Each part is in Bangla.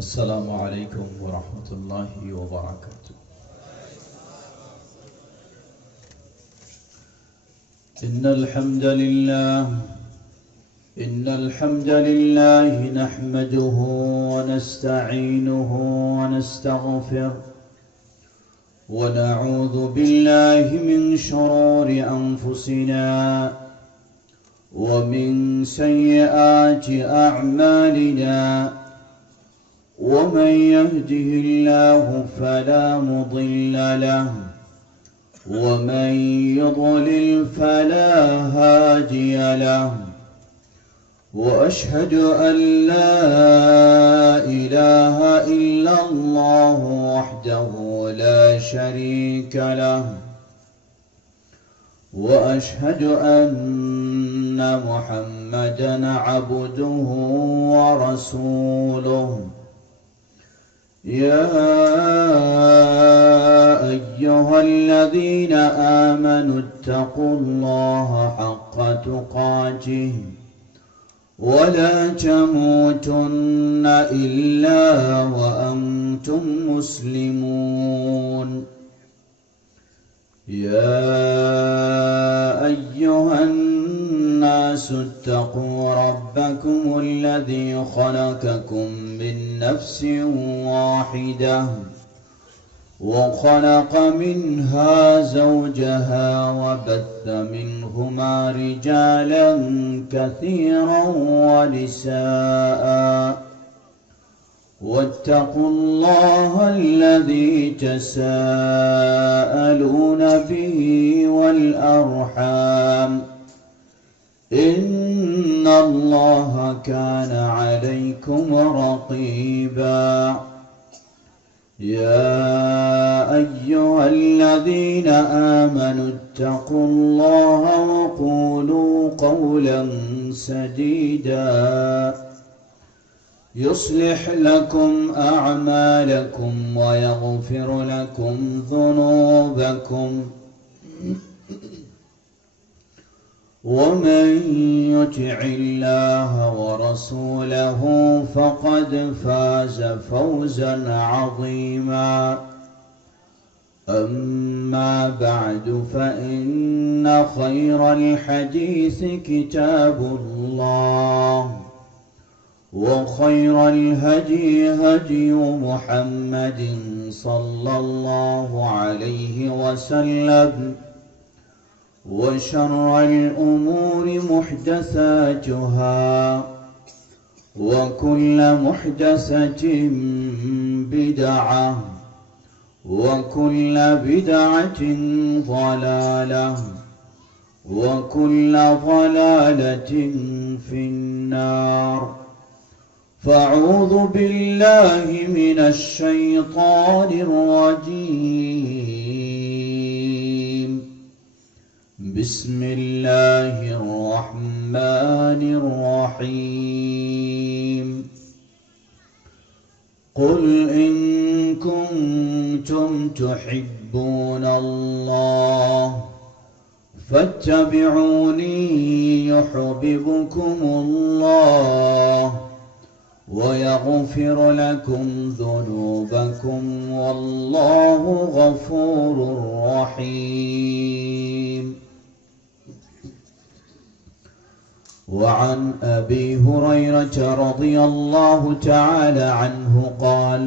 السلام عليكم ورحمة الله وبركاته. إن الحمد لله نحمده ونستعينه ونستغفره ونعوذ بالله من شرور أنفسنا ومن سيئات أعمالنا، ومن يهده الله فلا مضل له ومن يضلل فلا هادي له، وأشهد أن لا إله إلا الله وحده لا شريك له، وأشهد أن محمدا عبده ورسوله. يا أيها الذين آمنوا اتقوا الله حق تقاته ولا تموتن إلا وأنتم مسلمون. يا أيها الناس اتقوا ربكم الذي خلقكم من نفس واحدة وخلق منها زوجها وبث منهما رجالا كثيرا ونساء، واتقوا الله الذي تساءلون به والأرحام، إن الله كان عليكم رقيبا. يا أيها الذين آمنوا اتقوا الله وقولوا قولا سديدا يصلح لكم أعمالكم ويغفر لكم ذنوبكم، ومن يطع الله ورسوله فقد فاز فوزا عظيما. أما بعد، فإن خير الحديث كتاب الله، وخير الهدي هدي محمد صلى الله عليه وسلم، وشر الأمور محدثاتها، وكل محدثة بدعة، وكل بدعة ضلالة، وكل ضلالة في النار. فأعوذ بالله من الشيطان الرجيم. بسم الله الرحمن الرحيم. قل إن كنتم تحبون الله فاتبعوني يحببكم الله ويغفر لكم ذنوبكم، والله غفور رحيم. وعن أبي هريرة رضي الله تعالى عنه قال: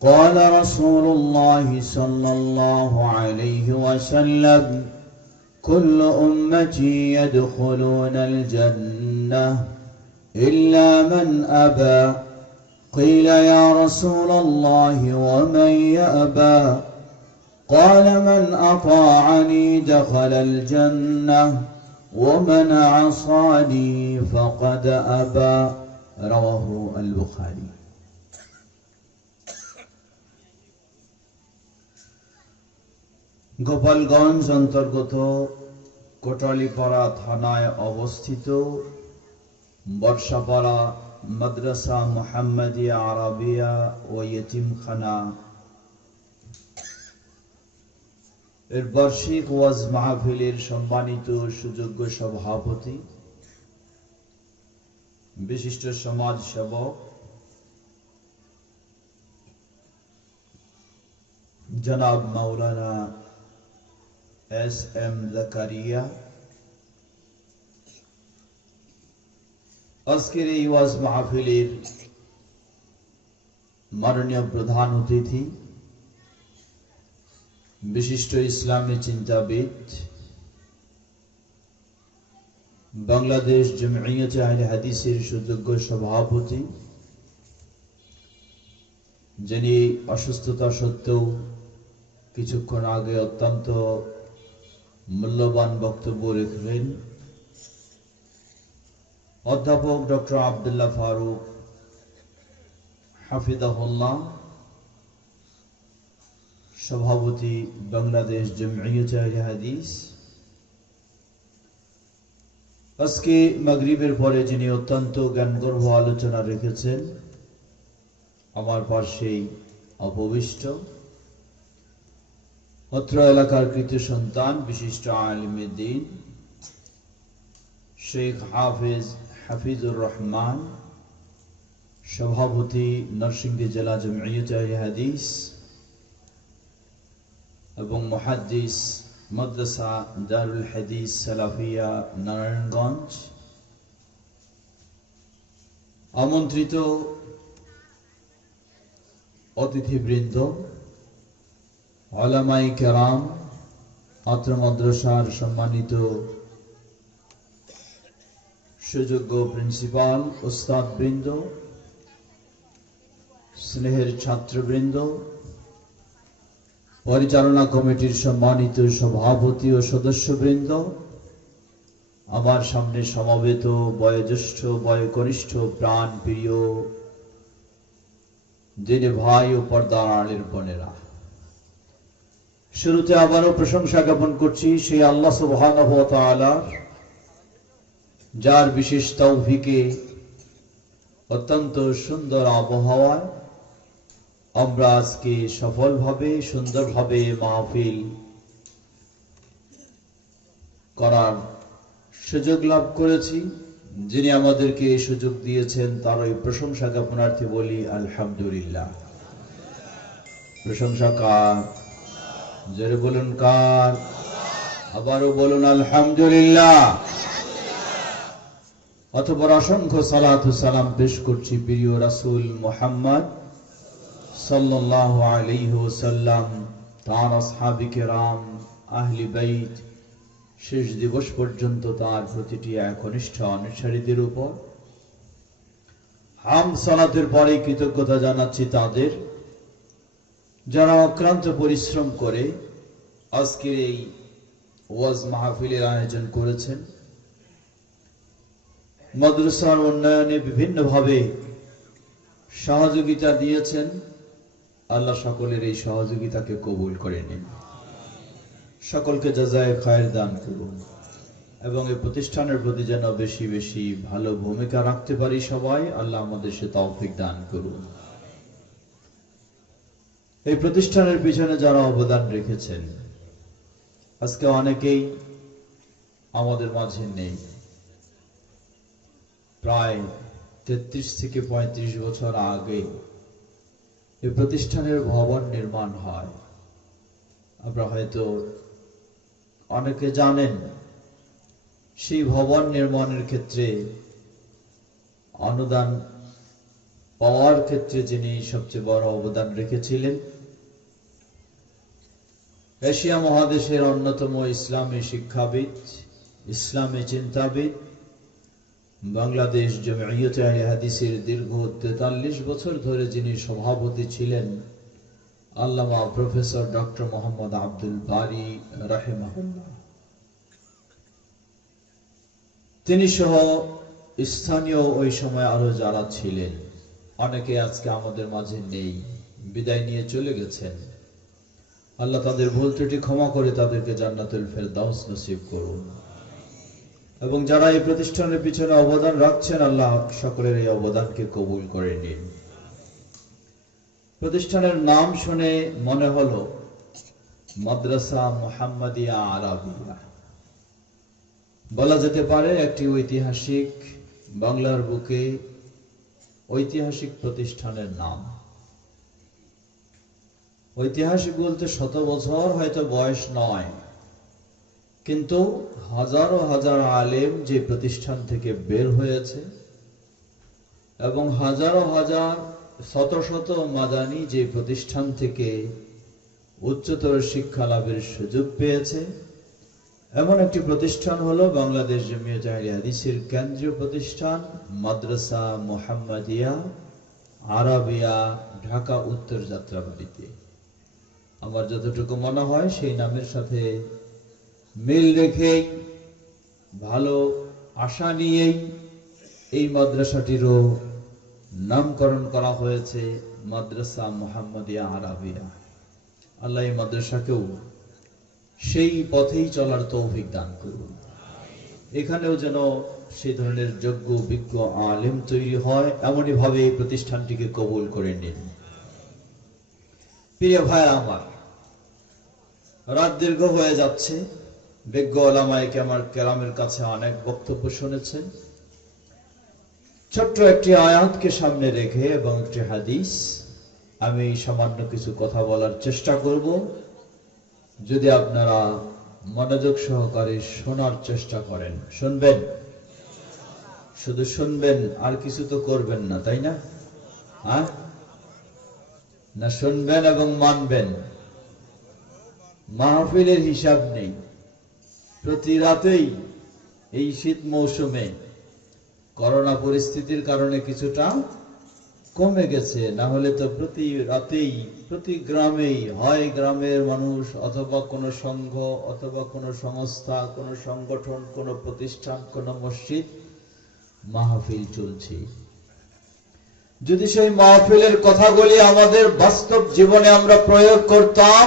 قال رسول الله صلى الله عليه وسلم: كل أمتي يدخلون الجنة إلا من أبى. قيل: يا رسول الله ومن يأبى؟ قال: من أطاعني دخل الجنة ومن عصاني فقد أبى. رواه البخاري। গোপালগঞ্জ অন্তর্গত কোটালীপাড়া থানায় অবস্থিত বর্ষাপাড়া মাদ্রাসা মুহাম্মাদিয়া আরাবিয়া ও ইতিমখানা এর বার্ষিক ওয়াজ মাহফিলের সম্মানিত সুযোগ্য সভাপতি, বিশিষ্ট সমাজ সেবক জনাব মাওলানা এস.এম. জাকারিয়া আজকের এই ওয়াজ মাহফিলের মাননীয় প্রধান অতিথি, বিশিষ্ট ইসলামী চিন্তাবিদ, বাংলাদেশ জমিয়তে আহলে হাদিসের সুযোগ্য সভাপতি, যিনি অসুস্থতা সত্ত্বেও কিছুক্ষণ আগে অত্যন্ত মূল্যবান বক্তব্য রেখেছেন, অধ্যাপক ডক্টর আব্দুল্লাহ ফারুক হাফিজাহুল্লাহ, সভাপতি বাংলাদেশ জমিয়তে আহলে হাদিস। আজকে মাগরিবের পরে যিনি অত্যন্ত জ্ঞানগর্ভ আলোচনা রেখেছেন, আমার পাশেই অপবিষ্ট অত্র এলাকার কৃত সন্তান, বিশিষ্ট আলিমে দ্বীন শেখ হাফিজুর রহমান, সভাপতি নরসিংদী জেলা জমিয়তে আহলে হাদিস এবং মুহাদ্দিস মাদ্রাসা দারুল হাদিস সালাফিয়া নারায়ণগঞ্জ, আমন্ত্রিত অতিথিবৃন্দ, উলামায়ে কেরাম, অত্র মাদ্রাসার সম্মানিত সুযোগ্য প্রিন্সিপাল, উস্তাদবৃন্দ, স্নেহের ছাত্রবৃন্দ, পরিচালনা কমিটির সম্মানিত সভাপতি ও সদস্যবৃন্দ, আমার সামনে সমবেত বয়োজ্যেষ্ঠ বয়োকনিষ্ঠ প্রাণ প্রিয় দিনী ভাই ও পর্দার আড়ালের বোনেরা, শুরুতে আবারও প্রশংসা জ্ঞাপন করছি সেই আল্লাহ সুবহানাহু ওয়া তাআলার, যার বিশেষ তৌফিকে অত্যন্ত সুন্দর আবহাওয়ায় আমরা আজকে সফলভাবে সুন্দরভাবে মাহফিল করার সুযোগ লাভ করেছি। যিনি আমাদেরকে এই সুযোগ দিয়েছেন তার ওই প্রশংসা জ্ঞাপনার্থে বলি আলহামদুলিল্লাহ। প্রশংসা কার? জোরে বলুন কার? আবারও বলুন আলহামদুলিল্লাহ। অতঃপর অসংখ্য সালাত ও সালাম পেশ করছি প্রিয় রাসূল মুহাম্মদ সাল্লাল্লাহু আলাইহি ওয়াসাল্লাম, তার আসহাবে কেরাম, আহলে বাইত, শেষ দিবস পর্যন্ত তার প্রতিটি একনিষ্ঠ অনুসারীদের উপর। হামদ সালাতের পরে কৃতজ্ঞতা জানাচ্ছি তাদের, যারা অক্লান্ত পরিশ্রম করে আজকের এই ওয়াজ মাহফিলের আয়োজন করেছেন, মাদ্রাসার উন্নয়নে বিভিন্নভাবে সহযোগিতা দিয়েছেন। আল্লাহ সকলের এই সহযোগিতাকে কবুল করে নিন, সকলকে জাযায়ে খায়ের দান করুন এবং এই প্রতিষ্ঠানের প্রতি যেন বেশি বেশি ভালো ভূমিকা রাখতে পারি সবাই। আল্লাহ আমাদের সে তৌফিক দান করুন। এই প্রতিষ্ঠানের পিছনে যারা অবদান রেখেছেন, আজকে অনেকেই আমাদের মাঝে নেই। প্রায় 33 থেকে 35 বছর আগে এই প্রতিষ্ঠানের ভবন নির্মাণ হয়। আপনারা হয়তো অনেকে জানেন, সেই ভবন নির্মাণের ক্ষেত্রে অনুদান পাওয়ার ক্ষেত্রে যিনি সবচেয়ে বড় অবদান রেখেছিলেন, এশিয়া মহাদেশের অন্যতম ইসলামী শিক্ষাবিদ, ইসলামী চিন্তাবিদ, বাংলাদেশ জমিয়তে আহলে হাদিসের দীর্ঘ 43 বছর ধরে যিনি সভাপতি ছিলেন, আল্লামা প্রফেসর ডক্টর মোহাম্মদ আব্দুল বারী রাহিমাহুল্লাহ, তিনি সহ স্থানীয় ওই সময় আরো যারা ছিলেন, অনেকে আজকে আমাদের মাঝে নেই, বিদায় নিয়ে চলে গেছেন। আল্লাহ তাদের ভুল ত্রুটি ক্ষমা করে তাদেরকে জান্নাতুল ফেরদাউস নসিব করুন। এবং যারা এই প্রতিষ্ঠানের পিছনে অবদান রাখছেন, আল্লাহ সকলের এই অবদানকে কবুল করে নিন। প্রতিষ্ঠানের নাম শুনে মনে হলো মাদ্রাসা মুহাম্মাদিয়া আরাবিয়া, বলা যেতে পারে একটি ঐতিহাসিক, বাংলার বুকে ঐতিহাসিক প্রতিষ্ঠানের নাম। ঐতিহাসিক বলতে 100 বছর হয়তো বয়স নয়, কিন্তু হাজারো হাজার আলেম যে প্রতিষ্ঠান থেকে বের হয়েছে এবং হাজারো হাজার শত শত মাদানী যে প্রতিষ্ঠান থেকে উচ্চতর শিক্ষা লাভের সুযোগ পেয়েছে, এমন একটি প্রতিষ্ঠান হলো বাংলাদেশ জামিয়াত আহলে হাদিসের কেন্দ্রীয় প্রতিষ্ঠান মাদ্রাসা মুহাম্মাদিয়া আরাবিয়া, ঢাকা উত্তর যাত্রাবাড়িতে। আমার যতটুকু মনে হয় সেই নামের সাথে মিল রেখেই, ভালো আশা নিয়েই এই মাদ্রাসাটিরও নামকরণ করা হয়েছে মাদ্রাসা মুহাম্মাদিয়া আরাবিয়া। আল্লাহ এই মাদ্রাসাকেও সেই পথেই চলার তৌফিক দান করুন। এখানেও যেন সেই ধরনের যোগ্য বিজ্ঞ আলেম তৈরি হয়, এমনই ভাবে এই প্রতিষ্ঠানটিকে কবুল করে নিন। প্রিয় ভাই আমার, রাত দীর্ঘ হয়ে যাচ্ছে। বিজ্ঞ ওলামায়ে কেরামের কাছে অনেক বক্তব্য শুনেছেন। ছোট্ট একটি আয়াতকে সামনে রেখে এবং একটি হাদিস, আমি সামান্য কিছু কথা বলার চেষ্টা করব। যদি আপনারা মনোযোগ সহকারে শোনার চেষ্টা করেন, শুনবেন, শুধু শুনবেন আর কিছু তো করবেন না, তাই না? না শুনবেন এবং মানবেন। মাহফিলের হিসাব নেই। প্রতি রাতেই এই শীত মৌসুমে করোনা পরিস্থিতির কারণে কিছুটা কমে গেছে, না হলে তো প্রতি রাতেই প্রতি গ্রামেই হয় গ্রামের মানুষ অথবা কোনো সংঘ অথবা কোনো সংস্থা, কোনো সংগঠন, কোনো প্রতিষ্ঠান, কোনো মসজিদ মাহফিল চলছে। যদি সেই মাহফিলের কথাগুলি আমাদের বাস্তব জীবনে আমরা প্রয়োগ করতাম,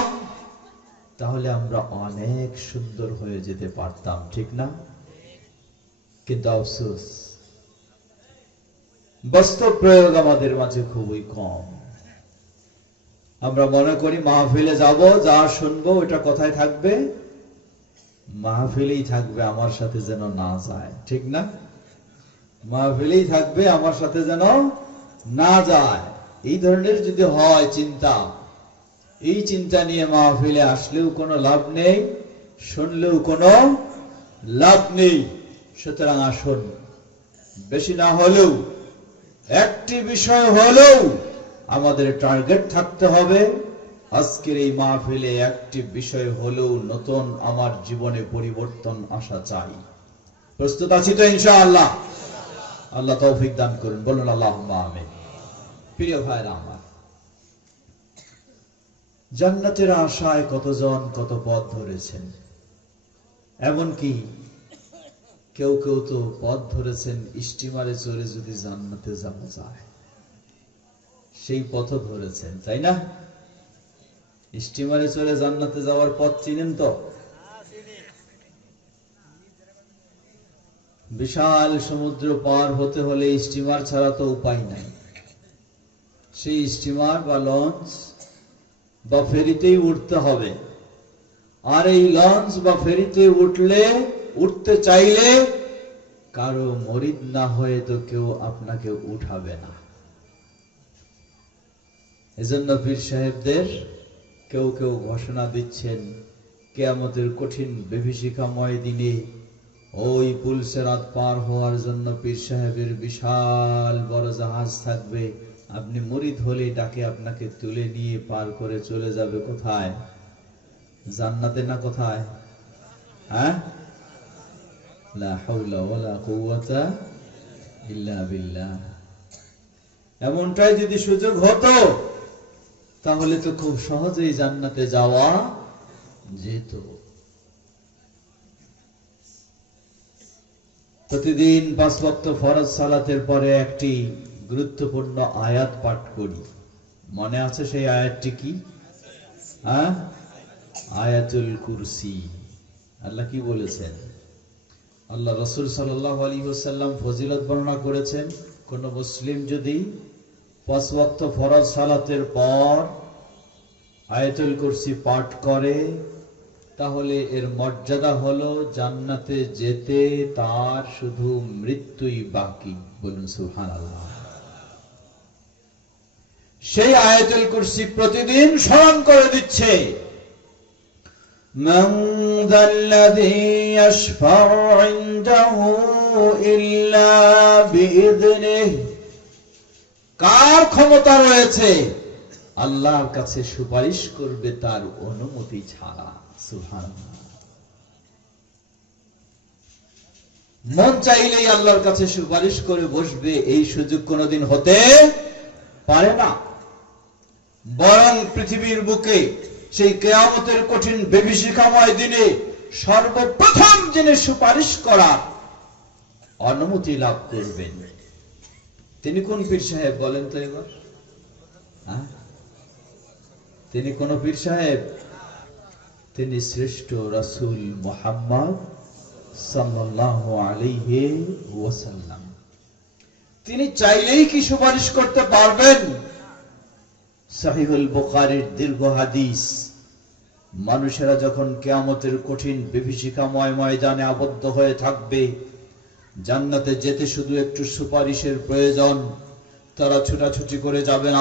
তাহলে আমরা অনেক সুন্দর হয়ে যেতে পারতাম, ঠিক না? কিন্তু আফসোস, বাস্তব প্রয়োগ আমাদের মাঝে খুবই কম। আমরা মনে করি মাহফিলে যাব, যা শুনবো ওটা কোথায় থাকবে? মাহফিলেই থাকবে, আমার সাথে যেন না যায়, ঠিক না? মাহফিলেই থাকবে, আমার সাথে যেন না যায়। এই ধরনের যদি হয় চিন্তা, এই চিন্তা নিয়ে মাহফিলে আসলেও কোনো লাভ নেই, শুনলেও কোনো লাভ নেই। সুতরাং আসুন, বেশি না হলেও একটি বিষয় হলেও আমাদের টার্গেট থাকতে হবে। আজকের এই মাহফিলে একটি বিষয় হলেও নতুন আমার জীবনে পরিবর্তন আসা চাই। প্রস্তুত আছি তো ইনশাআল্লাহ? আল্লাহ তৌফিক দান করুন, বলুন আল্লাহুম্মা আমিন। প্রিয় ভাইরা আমার, জান্নাতের আশায় কতজন কত পথ ধরেছেন। এমনকি কেউ কেউ তো পথ ধরেছেন স্টিমারে চড়ে যদি জান্নাতে যাওয়া যায়, সেই পথ ধরেছেন, তাই না? স্টিমারে চড়ে জান্নাতে যাওয়ার পথ চিনেন তো? বিশাল সমুদ্র পার হতে হলে স্টিমার ছাড়া তো উপায় নাই। সেই স্টিমার বা লঞ্চ বা ফেরিতেই উঠতে হবে। আর এই লঞ্চ বা ফেরিতে উঠতে চাইলে কারো মরিদ না হয়ে তো কেউ আপনাকে উঠাবে না। এজন্য পীর সাহেবদের কেউ কেউ ঘোষণা দিচ্ছেন, কিয়ামতের কঠিন বিভীষিকাময় দিনে ওই পুলসেরাত পার হওয়ার জন্য পীর সাহেবের বিশাল বড় জাহাজ থাকবে। আপনি মুরিদ হলে ডাকে আপনাকে তুলে নিয়ে পার করে চলে যাবে কোথায়? জান্নাতে না কোথায়? হ্যাঁ, লা হাওলা ওয়ালা কুওয়াতা ইল্লা বিল্লাহ। এমনটাই যদি সুযোগ হতো তাহলে তো খুব সহজেই জান্নাতে যাওয়া যেত। প্রতিদিন 5 ওয়াক্ত ফরজ সালাতের পরে একটি গুরুত্বপূর্ণ আয়াত পাঠ করি। মনে আছে সেই আয়াতটি কি? আয়াতুল কুরসি। আল্লাহ কি বলেছেন? আল্লাহ রাসূল সাল্লাল্লাহু আলাইহি ওয়াসাল্লাম ফজিলত বর্ণনা করেছেন, কোন মুসলিম যদি 5 ওয়াক্ত ফরজ সালাতের পর আয়াতুল কুরসি পাঠ করে তাহলে এর মর্যাদা হলো জান্নাতে যেতে তার শুধু মৃত্যুই বাকি। বলুন সুবহানাল্লাহ। সেই আয়াতুল কুরসি প্রতিদিন স্মরণ করে দিচ্ছে। মান যাল্লাযী ইয়াশফাউ ইনদাহু ইল্লা বিইযনিহি, কার ক্ষমতা রয়েছে আল্লাহর কাছে সুপারিশ করবে তার অনুমতি ছাড়া। সুবহানাল্লাহ। মন চাইলেই আল্লাহর কাছে সুপারিশ করে বসবে, এই সুযোগ কোনোদিন হতে পারে না। বরং পৃথিবীর বুকে সেই কিয়ামতের কঠিন বিভীষিকাময় দিনে সর্বপ্রথম যিনি সুপারিশ করার অনুমতি লাভ করবেন তিনি কোন পীর সাহেব বলেন তো এবার? তিনি কোন পীর সাহেব? তিনি শ্রেষ্ঠ রাসূল মুহাম্মদ সাল্লাল্লাহু আলাইহি ওয়াসাল্লাম। তিনি চাইলেই কি সুপারিশ করতে পারবেন? সহিহুল বুখারীর দীর্ঘ হাদিস, মানুষেরা যখন কিয়ামতের কঠিন বিভীষিকাময় ময়দানে আবদ্ধ হয়ে থাকবে, জান্নাতে যেতে শুধু একটু সুপারিশের প্রয়োজন। তারা ছুটাছুটি করে যাবেন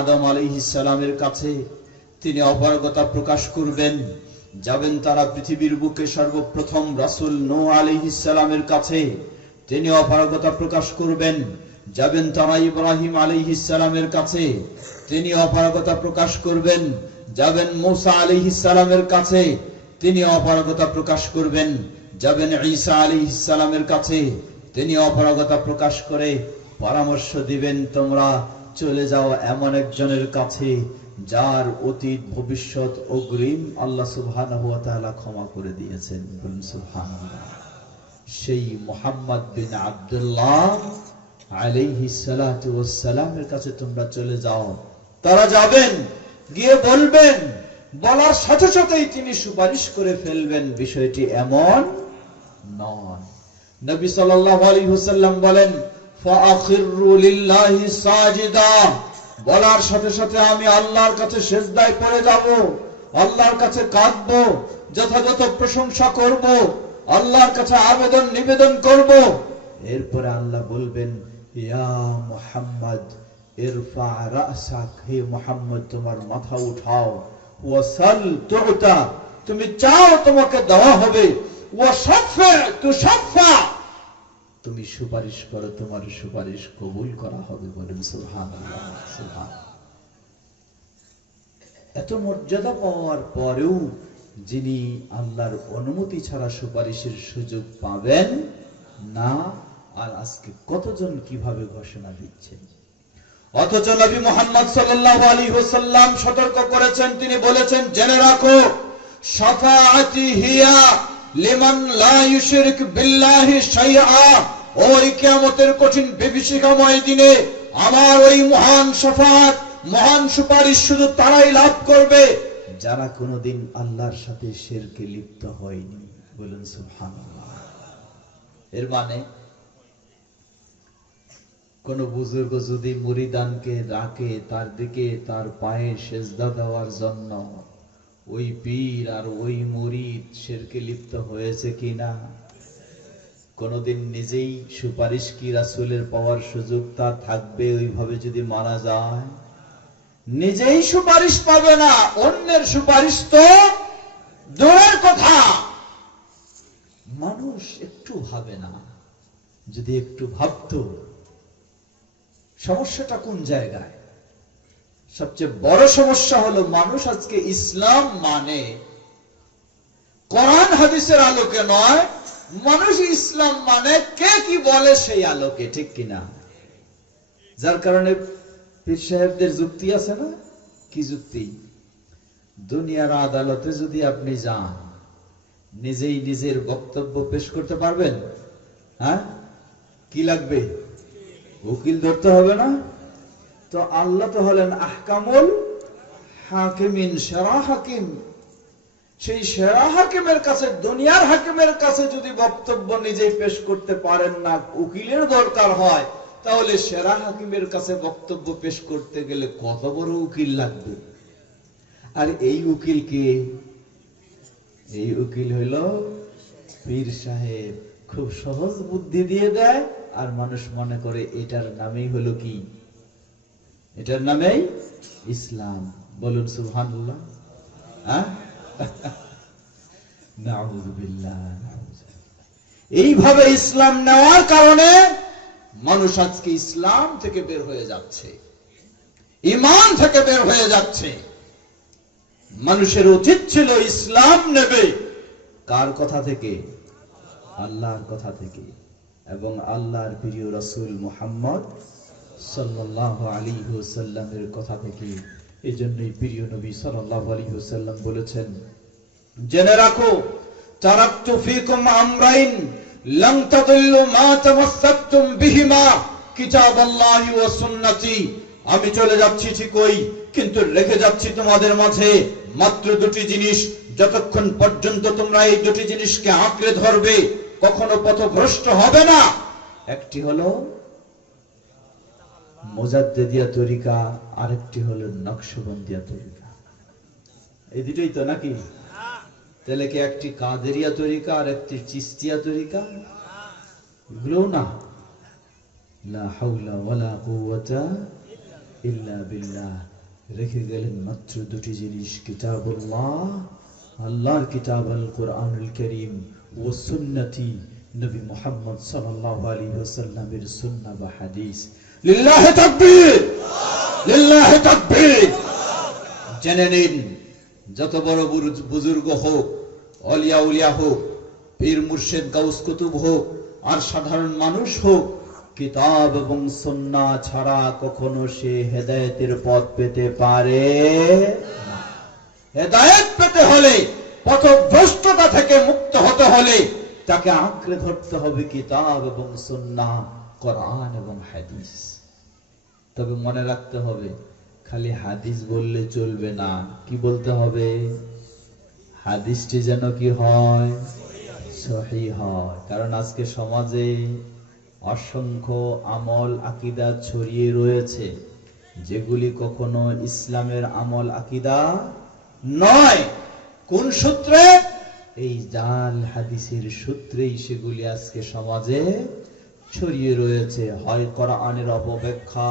আদম আলাইহিস সালামের কাছে, তিনি অপারগতা প্রকাশ করবেন। যাবেন তারা পৃথিবীর বুকে সর্বপ্রথম রাসূল নূহ আলাইহিস সালামের কাছে, তিনি অপারগতা প্রকাশ করবেন। যাবেন তারা ইব্রাহিম আলাইহিস সালামের কাছে, তিনি অপারগতা প্রকাশ করবেন। যাবেন মূসা আলাইহিস সালামের কাছে, তিনি অপারগতা প্রকাশ করবেন। যাবেন ঈসা আলাইহিস সালামের কাছে, তিনি অপারগতা প্রকাশ করে পরামর্শ দিবেন, তোমরা চলে যাও এমন একজনের কাছে যার অতীত ভবিষ্যৎ অগ্রিম আল্লাহ সুবহানাহু ওয়া তাআলা ক্ষমা করে দিয়েছেন। বলুন সুবহানাল্লাহ। সেই মুহাম্মদ বিন আব্দুল্লাহ আলাইহিস সালাতু ওয়াস সালামের কাছে তোমরা চলে যাও। তারা যাবেন, গিয়ে বলবেন, বলার সাথে সাথেই তিনি সুপারিশ করে ফেলবেন। বিষয়টি এমন নয়। নবী সাল্লাল্লাহু আলাইহি ওয়াসাল্লাম বলেন, ফাআখিরু লিল্লাহি সাজিদা, বলার সাথে সাথে আমি আল্লাহর কাছে সিজদায় পড়ে যাব, আল্লাহর কাছে কাঁদবো, যথাযথ প্রশংসা করব, আল্লাহর কাছে আবেদন নিবেদন করব। এরপরে আল্লাহ বলবেন, ইয়া মুহাম্মদ ইরফা রাসাক, হে মুহাম্মদ তোমার মাথা উঠাও, ওয়াসাল তুতা, তুমি চাও তোমাকে দেওয়া হবে, ওয়াশফা তুশফা, তুমি সুপারিশ করো তোমার সুপারিশ কবুল করা হবে। বলেন সুবহানাল্লাহ। সুবহানাল্লাহ। এত মর্যাদা পাওয়ার পরেও যিনি আল্লাহর অনুমতি ছাড়া সুপারিশের সুযোগ পাবেন না, আর আজকে কতজন কিভাবে ঘোষণা দিচ্ছেন। অথচ নবী মুহাম্মদ সাল্লাল্লাহু আলাইহি ওয়াসাল্লাম সতর্ক করেছেন, তিনি বলেছেন, জেনে রাখো, শাফাআতি হিয়া লিমান লা ইউশরিক বিল্লাহি শাইআ, ওই কিয়ামতের কঠিন বিভীষিকাময় দিনে আমার ওই মহান শাফাআত, মহান সুপারিশ শুধু তারাই লাভ করবে যারা কোনোদিন আল্লাহর সাথে শিরকে লিপ্ত হয়নি। বলুন সুবহানাল্লাহ। এর মানে কোন বুজুর্গ যদি মুরিদানকে ডাকে তার দিকে তার পায়ে সেজদা দেওয়ার জন্য, ওই পীর আর ওই মুরিদ শিরকে লিপ্ত হয়েছে কিনা? কোনদিন নিজেই সুপারিশ কি রাসূলের পাওয়ার সুযোগ তার থাকবে? ওইভাবে যদি মারা যায় নিজেই সুপারিশ পাবে না, অন্যের সুপারিশ তো দূরের কথা। মানুষ একটু ভাবে না। যদি একটু ভাবতো সমস্যাটা কোন জায়গায়। সবচেয়ে বড় সমস্যা হলো মানুষ আজকে ইসলাম মানে কোরআন হাদিসের আলোকে নয়, মানুষ ইসলাম মানে কে কি বলে সেই আলোকে, ঠিক কিনা? যার কারণে পীর সাহেবদের যুক্তি আছে না? কি যুক্তি? দুনিয়ার আদালতে যদি আপনি যান, নিজেই নিজের বক্তব্য পেশ করতে পারবেন? হ্যাঁ, কি লাগবে? উকিল ধরতে হবে না? তো আল্লাহ তো হলেন আহকামুল হাকিমিন, সেরা হাকিম। সেই সেরা হাকিমের কাছে, দুনিয়ার হাকিমের কাছে যদি বক্তব্য নিজেই পেশ করতে পারেন না, উকিলের দরকার হয়, তাহলে সেরা হাকিমের কাছে বক্তব্য পেশ করতে গেলে কত বড় উকিল লাগবে। আর এই উকিল কে? এই উকিল হইল পীর সাহেব। খুব সহজ বুদ্ধি দিয়ে দেয়, আর মানুষ মনে করে এটার নামই হলো কি? এটার নামেই ইসলাম। বলুন সুবহানাল্লাহ। নাউযুবিল্লাহ। এইভাবে ইসলাম নেওয়ার কারণে মানুষ আজকে ইসলাম থেকে বের হয়ে যাচ্ছে, ঈমান থেকে বের হয়ে যাচ্ছে। মানুষের উচিত ছিল ইসলাম নেবে কার কথা থেকে? আল্লাহর কথা থেকে এবং আল্লাহর প্রিয় রাসূল মুহাম্মদ সাল্লাল্লাহু আলাইহি ওয়াসাল্লামের কথা থেকে। এজন্যই প্রিয় নবী সাল্লাল্লাহু আলাইহি ওয়াসাল্লাম বলেছেন, জেনে রাখো, তারাকতু ফীকুম আমরাইন লাম তাদিল্লু মা তামাসসাকতুম বিহিমা কিতাবাল্লাহি ওয়া সুন্নতি। আমি চলে যাচ্ছি ঠিকই, কিন্তু রেখে যাচ্ছি তোমাদের মাঝে মাত্র দুটি জিনিস। যতক্ষণ পর্যন্ত তোমরা এই দুটি জিনিসকে আঁকড়ে ধরবে, কখনো পথভ্রষ্ট হবে না। একটি হলো মুজাদ্দিদিয়া তরিকা, আরেকটি হলো নকশবন্দিয়া তরিকা। এই দুটোই তো নাকি? তাহলে কি একটি কাদেরিয়া তরিকা আর একটি চিশতিয়া তরিকা? এগুলো না। লা হাওলা ওয়ালা কুওয়াতা ইল্লা বিল্লাহ। রেখে গেলেন মাত্র দুটি জিনিস, কিতাবুল্লাহ, আল্লাহর কিতাব আল কোরআনুল কারীম, ও সুন্নতি, নবী মুহাম্মদ সাল্লাল্লাহু আলাইহি ওয়াসাল্লামের সুন্নাহ বা হাদিস। লিল্লাহি তাকবীর, লিল্লাহি তাকবীর। জেনে নিন, যত বড় বুজুর্গ হোক, অলিয়া উলিয়া হোক, পীর মুর্শিদ গাউস কুতুব হোক, আর সাধারণ মানুষ হোক, কিতাব এবং সুন্নাহ ছাড়া কখনো সে হেদায়েতের পথ পেতে পারে না। হেদায়েত পেতে হলে, পথভ্রষ্টতা থেকে মুক্ত হতে হলে তাকে আঁকড়ে ধরতে হবে কিতাব এবং সুন্নাহ, কোরআন এবং হাদিস। তবে মনে রাখতে হবে, খালি হাদিস বললে চলবে না। কি বলতে হবে? হাদিসটি যেন কি হয়? সহিহ হয়। কারণ আজকে সমাজে অসংখ্য আমল আকীদা ছড়িয়ে রয়েছে, যেগুলি কখনো ইসলামের আমল আকীদা নয়। কোন সূত্রে? এই জাল হাদিসের সূত্রেই সেগুলি আজকে সমাজে ছড়িয়ে রয়েছে। হয় কোরআনের অপব্যাখ্যা,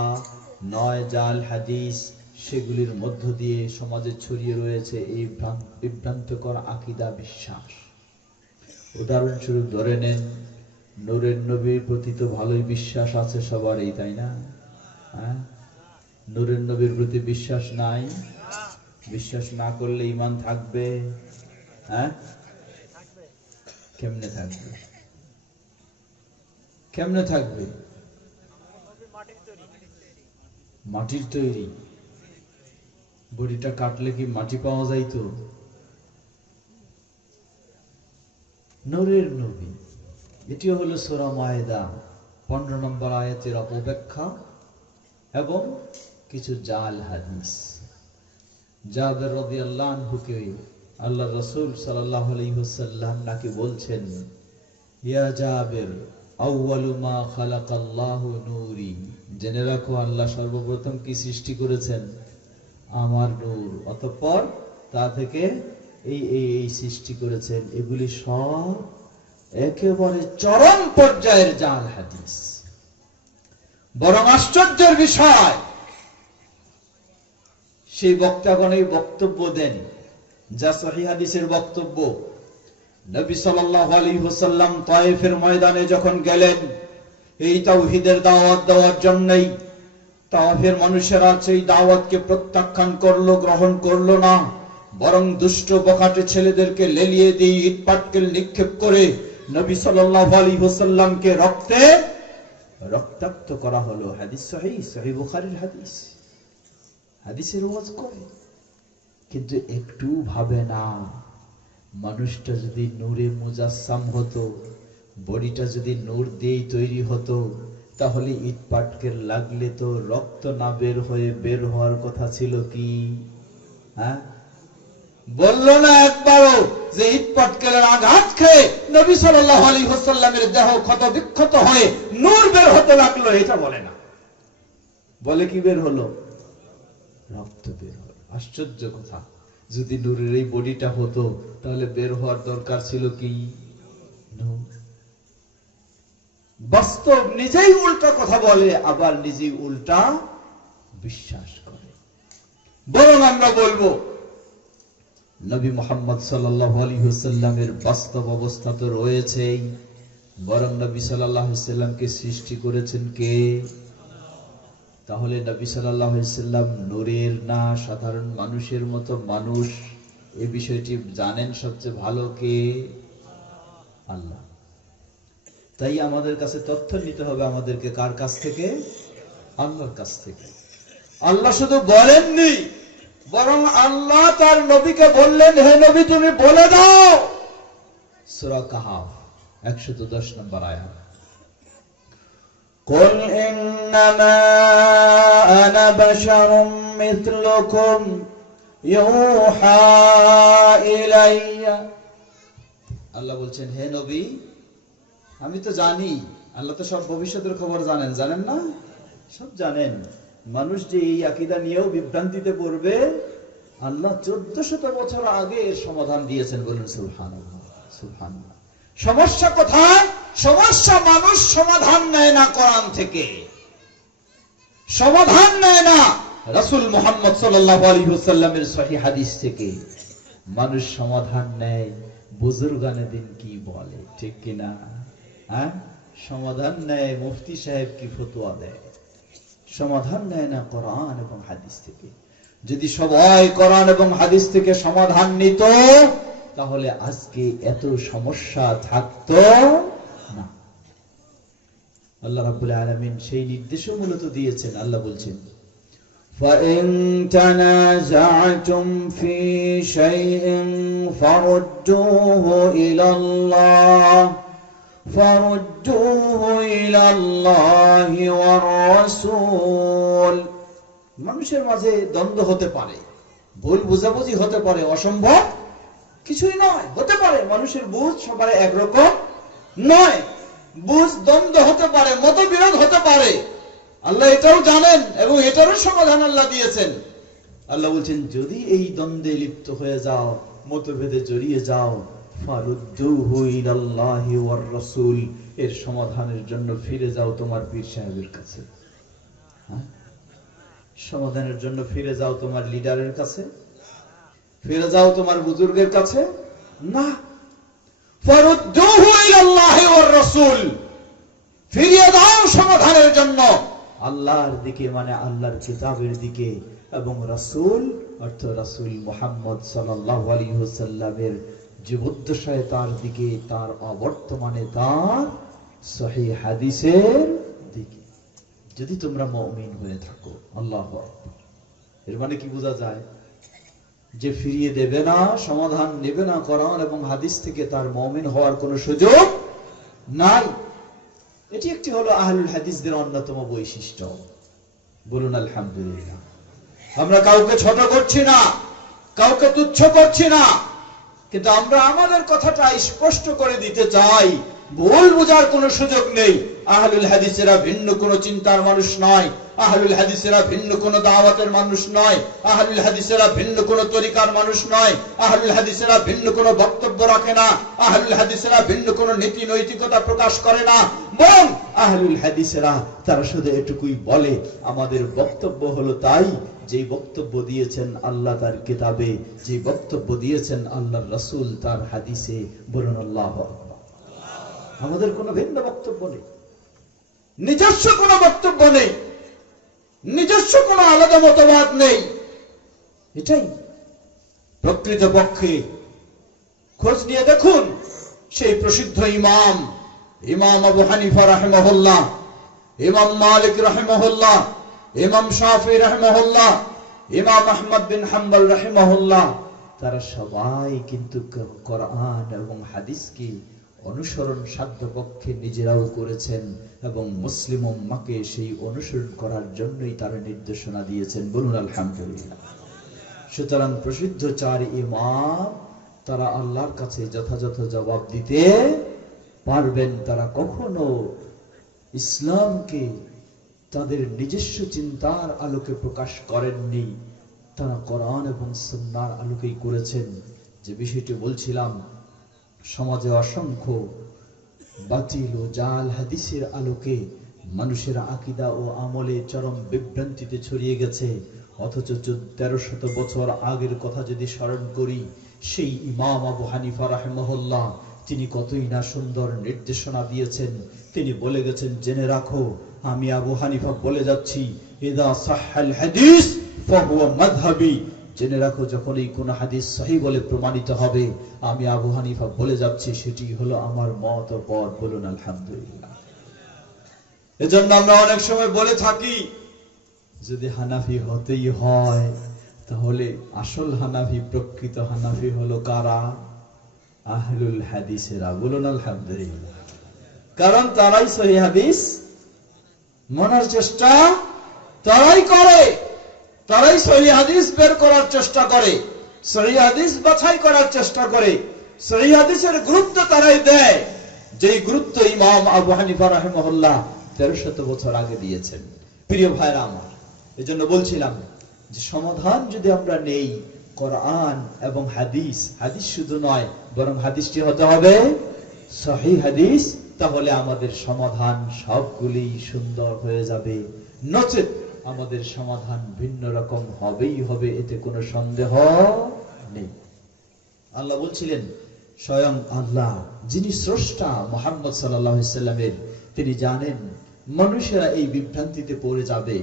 নয় জাল হাদিস। সেগুলির মধ্য দিয়ে সমাজে ছড়িয়ে রয়েছে এই বিভ্রান্তকর আকীদা, বিশ্বাস। উদাহরণস্বরূপ ধরে নেন, নূরের নবীর প্রতি তো ভালোই বিশ্বাস আছে সবারই, তাই না? নূরের নবীর প্রতি বিশ্বাস নাই? বিশ্বাস না করলে ঈমান থাকবে? কেমনে থাকবে? কেমনে থাকবে? মাটির তৈরি। বড়িটা কাটলে কি মাটি পাওয়া যাইতো? নূরের নবী। এটিও হলো সূরা মায়েদা 15 নম্বর আয়াতের অপব্যাখ্যা এবং কিছু জাল হাদিস। জাবের রাদিয়াল্লাহু আনহুকে আল্লাহ রাসূল সাল্লাল্লাহু আলাইহি ওয়াসাল্লাম নাকি বলছেন, ইয়া জাবের, আউয়ালু মা খালাকাল্লাহু নূরি। জেনে রাখো, আল্লাহ সর্বপ্রথম কি সৃষ্টি করেছেন? আমার নূর। অতঃপর তা থেকে এই সৃষ্টি করেছেন। এগুলি সব একেবারে চরম পর্যায়ের জাল হাদিস। বরং আশ্চর্যের বিষয়, সেই বক্তাগণ এই বক্তব্য দেন যা সহিহ হাদিসের বক্তব্য। নবী সাল্লাল্লাহু আলাইহি ওয়াসাল্লাম তায়েফের ময়দানে যখন গেলেন এই তাওহীদের দাওয়াত দেওয়ার জন্যই, তাওয়াফের মানুষেরা সেই দাওয়াতকে প্রত্যাখ্যান করলো, গ্রহণ করলো না। বরং দুষ্ট বখাটে ছেলেদেরকে লেলিয়ে দিয়ে ইট পাটকেল নিক্ষেপ করে নবী সাল্লাল্লাহু আলাইহি ওয়াসাল্লামকে রক্তাক্ত করা হলো। হাদিস সহিহ বুখারীর হাদিস। হাদিসের ওয়াজ করে, কিন্তু একটু ভাবে না, মানুষটা যদি নূরে মুজাসসাম হতো, বডিটা যদি নূর দিয়েই তৈরি হতো, তাহলে ইট পাটকেল লাগলে তো রক্ত না বের হওয়ার কথা ছিল কি? বললো না একবারও যে ইট পাটকেলের আঘাত খেয়ে নবী সাল্লাল্লাহু আলাইহি ওয়াসাল্লামের দেহ ক্ষত বিক্ষত হয়ে নূর বের হতে লাগলো, এটা বলে না। বলে কি বের হলো? রক্ত বের হলো। আশ্চর্য কথা, যদি নূরের এই বডিটা হতো তাহলে বের হওয়ার দরকার ছিল কি? বাস্তব নিজেই উল্টা কথা বলে, আবার নিজেই উল্টা বিশ্বাস করে। বরং আমরা বলবো নবী মুহাম্মদ সাল্লাল্লাহু আলাইহি ওয়াসাল্লামের বাস্তব অবস্থা তো রয়েছেই, বরং নবী সাল্লাল্লাহু আলাইহি ওয়াসাল্লামকে সৃষ্টি করেছেন কে? তাহলে নবী সাল্লাল্লাহু আলাইহি ওয়াসাল্লাম নূরের না সাধারণ মানুষের মতো মানুষ? এই বিষয়টি জানেন সবচেয়ে ভালো কে? আল্লাহ। তাই আমাদের কাছে তথ্য নিতে হবে আমাদেরকে কার কাছ থেকে? আল্লাহর কাছ থেকে। আল্লাহ শুধু বলেননি, বরং আল্লাহ তার নবীকে বললেন, হে নবী তুমি বলে দাও। সূরা কাহাফ 110 নম্বর আয়াত। কুল ইন্নামা আনা বাশারুম মিথলুকুম ইউহা ইলাইয়া। আল্লাহ বলছেন, হে নবী আমি তো জানি। আল্লাহ তো সব ভবিষ্যতের খবর জানেন, জানেন না? সব জানেন। মানুষ যে এই আকীদা নিয়েও বিভ্রান্তিতে পড়বে, আল্লাহ 1400 বছর আগে এর সমাধান দিয়েছেন। বলুন সুবহানাল্লাহ, সুবহানাল্লাহ। সমস্যা কোথায়? সমস্যা মানুষ সমাধান নেয় না কোরআন থেকে, সমাধান নেয় না রাসূল মুহাম্মদ সাল্লাল্লাহু আলাইহি ওয়াসাল্লামের সহিহ হাদিস থেকে। মানুষ সমাধান নেয় বুজুর্গানে দিন কি বলে, ঠিক কিনা? হ্যাঁ, সমাধান নেয় মুফতি সাহেব কি ফতোয়া দেয়, সমাধান নেয় না কোরআন এবং হাদিস থেকে। যদি সবাই কোরআন এবং হাদিস থেকে সমাধান নিত, তাহলে আজকে এত সমস্যা থাকতো না। আল্লাহ রাব্বুল আলামিন সেই নির্দেশও মূলত দিয়েছেন। আল্লাহ বলছেন, فَإِن تَنَازَعْتُمْ فِي شَيْءٍ فَرُدُّوهُ إِلَى اللَّهِ وَالرَّسُولِ। মানুষের মাঝে দ্বন্দ্ব হতে পারে, ভুল বুঝাবুঝি হতে পারে, অসম্ভব কিছুই নয়। হতে পারে মানুষের বুঝ সবার একরকম নয়, বুঝ দ্বন্দ্ব হতে পারে, মতবিরোধ হতে পারে। আল্লাহ এটাও জানেন এবং এটারও সমাধান আল্লাহ দিয়েছেন। আল্লাহ বলছেন, যদি এই দ্বন্দ্বে লিপ্ত হয়ে যাও, মতভেদে জড়িয়ে যাও, ফারুদ্দুহু ইলাল্লাহি ওয়ার রাসূল, এর সমাধানের জন্য ফিরে যাও তোমার পীর সাহেবের কাছে। সমাধানের জন্য ফিরে যাও তোমার লিডারের কাছে, ফিরে যাও তোমার বুজুর্গের কাছে না। ফারুদ্দুহু ইলাল্লাহি ওয়ার রাসূল, ফিরিয়ে দাও সমাধানের জন্য আল্লাহর দিকে, মানে আল্লাহর কিতাবের দিকে, এবং রাসূল অর্থ রাসূল মুহাম্মদ সাল্লাল্লাহু আলাইহি ওয়াসাল্লামের জীবদ্দশায় তার দিকে, তার অবর্তমানে তার সহিহ হাদিসের দিকে, যদি তোমরা মুমিন হয়ে থাকো। আল্লাহু আকবার। এর মানে কি বোঝা যায়? যে ফিরিয়ে দেবে না, সমাধান নেবে না কোরআন এবং হাদিস থেকে, তার মুমিন হওয়ার কোনো সুযোগ নাই। এটি একটি হলো আহলুল হাদিসদের অন্যতম বৈশিষ্ট্য। বলুন আলহামদুলিল্লাহ। আমরা কাউকে ছোট করছি না, কাউকে তুচ্ছ করছি না, কিন্তু আমরা আমাদের কথাটা স্পষ্ট করে দিতে চাই, ভুল বোঝার কোনো সুযোগ নেই। আহলুল হাদিসেরা ভিন্ন কোনো চিন্তার মানুষ নয়, আহলুল হাদিসেরা ভিন্ন কোনো দাওয়াতের মানুষ নয়, আহলুল হাদিসেরা ভিন্ন কোনো তরিকার মানুষ নয়, আহলুল হাদিসেরা ভিন্ন কোনো বক্তব্য রাখে না, আহলুল হাদিসেরা ভিন্ন কোনো নীতি নৈতিকতা প্রকাশ করে না। বরং আহলুল হাদিসেরা তারা শুধু এটুকুই বলে, আমাদের বক্তব্য হলো তাই যে বক্তব্য দিয়েছেন আল্লাহ তার কিতাবে, যে বক্তব্য দিয়েছেন আল্লাহর রাসূল তার হাদিসে। বলুন আল্লাহু আকবার। আমাদের কোনো ভিন্ন বক্তব্য নেই, নিজস্ব কোনো বক্তব্য নেই, নিজস্ব কোনো আলাদা মতবাদ নেই। এটাই প্রকৃতপক্ষে খোঁজ নিয়ে দেখুন, সেই প্রসিদ্ধ ইমাম আবু হানিফা রাহিমাহুল্লাহ, ইমাম মালিক রাহিমাহুল্লাহ, ইমাম শাফি রাহিমাহুল্লাহ, ইমাম আহমদ বিন হাম্বল রাহিমাহুল্লাহ, তারা সবাই কিন্তু কোরআন এবং হাদিসকে অনুসরণ সাধ্যপক্ষে নিজেরাও করেছেন এবং মুসলিম উম্মাহকে সেই অনুসরণ করার জন্যই তারা নির্দেশনা দিয়েছেন। বলুন আলহামদুলিল্লাহ। সুতরাং প্রসিদ্ধ চার ইমাম তারা আল্লাহর কাছে যথাযথ জবাব দিতে পারবেন। তারা কখনো ইসলামকে তাদের নিজস্ব চিন্তার আলোকে প্রকাশ করেননি, তারা কোরআন এবং সুন্নাহর আলোকেই করেছেন। যে বিষয়টি বলছিলাম, সমাজে অসংখ্য বাতিল ও জাল হাদিসের আলোকে মানুষের আকীদা ও আমলে চরম বিভ্রান্তিতে ছড়িয়ে গেছে। অথচ 1300 বছর আগের কথা যদি স্মরণ করি, সেই ইমাম আবু হানিফা রাহিমাহুল্লাহ তিনি কতই না সুন্দর নির্দেশনা দিয়েছেন। তিনি বলে গেছেন, জেনে রাখো আমি আবু হানিফা বলে যাচ্ছি, ইদা সাহহাল হাদিস ফাহুয়া মাযহাবি। জেনে রাখো যখনই কোন হাদিস সহিহ বলে প্রমাণিত হবে, আমি আবু হানিফা বলে যাচ্ছি সেটি হলো আমার মত ও পথ। বলুন আলহামদুলিল্লাহ। এজন্য আমরা অনেক সময় বলে থাকি, যদি হানাফি হতেই হয় তাহলে আসল হানাফি, প্রকৃত হানাফি হলো কারা? আহলুল হাদিসেরা। বলুন আলহামদুলিল্লাহ। কারণ তারাই সহিহ হাদিস মানার চেষ্টা তারাই করে, তারাই সহিহ হাদিস বের করার চেষ্টা করে, সহিহ হাদিস বাছাই করার চেষ্টা করে, সহিহ হাদিসের গুরুত্ব তারাই দেয়, যেই গুরুত্ব ইমাম আবু হানিফা রাহিমাহুল্লাহ 1300 বছর আগে দিয়েছেন। প্রিয় ভাইরা আমার, এজন্য বলছিলাম যে সমাধান যদি আমরা নেই কোরআন এবং হাদিস, হাদিস শুধু নয় বরং হাদিসটি হতে হবে সহিহ হাদিস, তাহলে আমাদের সমাধান সবগুলি সুন্দর হয়ে যাবে। নচেত আমাদের সমাধান ভিন্ন রকম হবেই হবে, এতে কোনো সন্দেহ নেই। আল্লাহ বলছিলেন, স্বয়ং আল্লাহ যিনি স্রষ্টা মুহাম্মদ সাল্লাল্লাহু আলাইহি সাল্লামের, তিনি জানেন মানুষেরা এই বিভ্রান্তিতে পড়ে যাবে,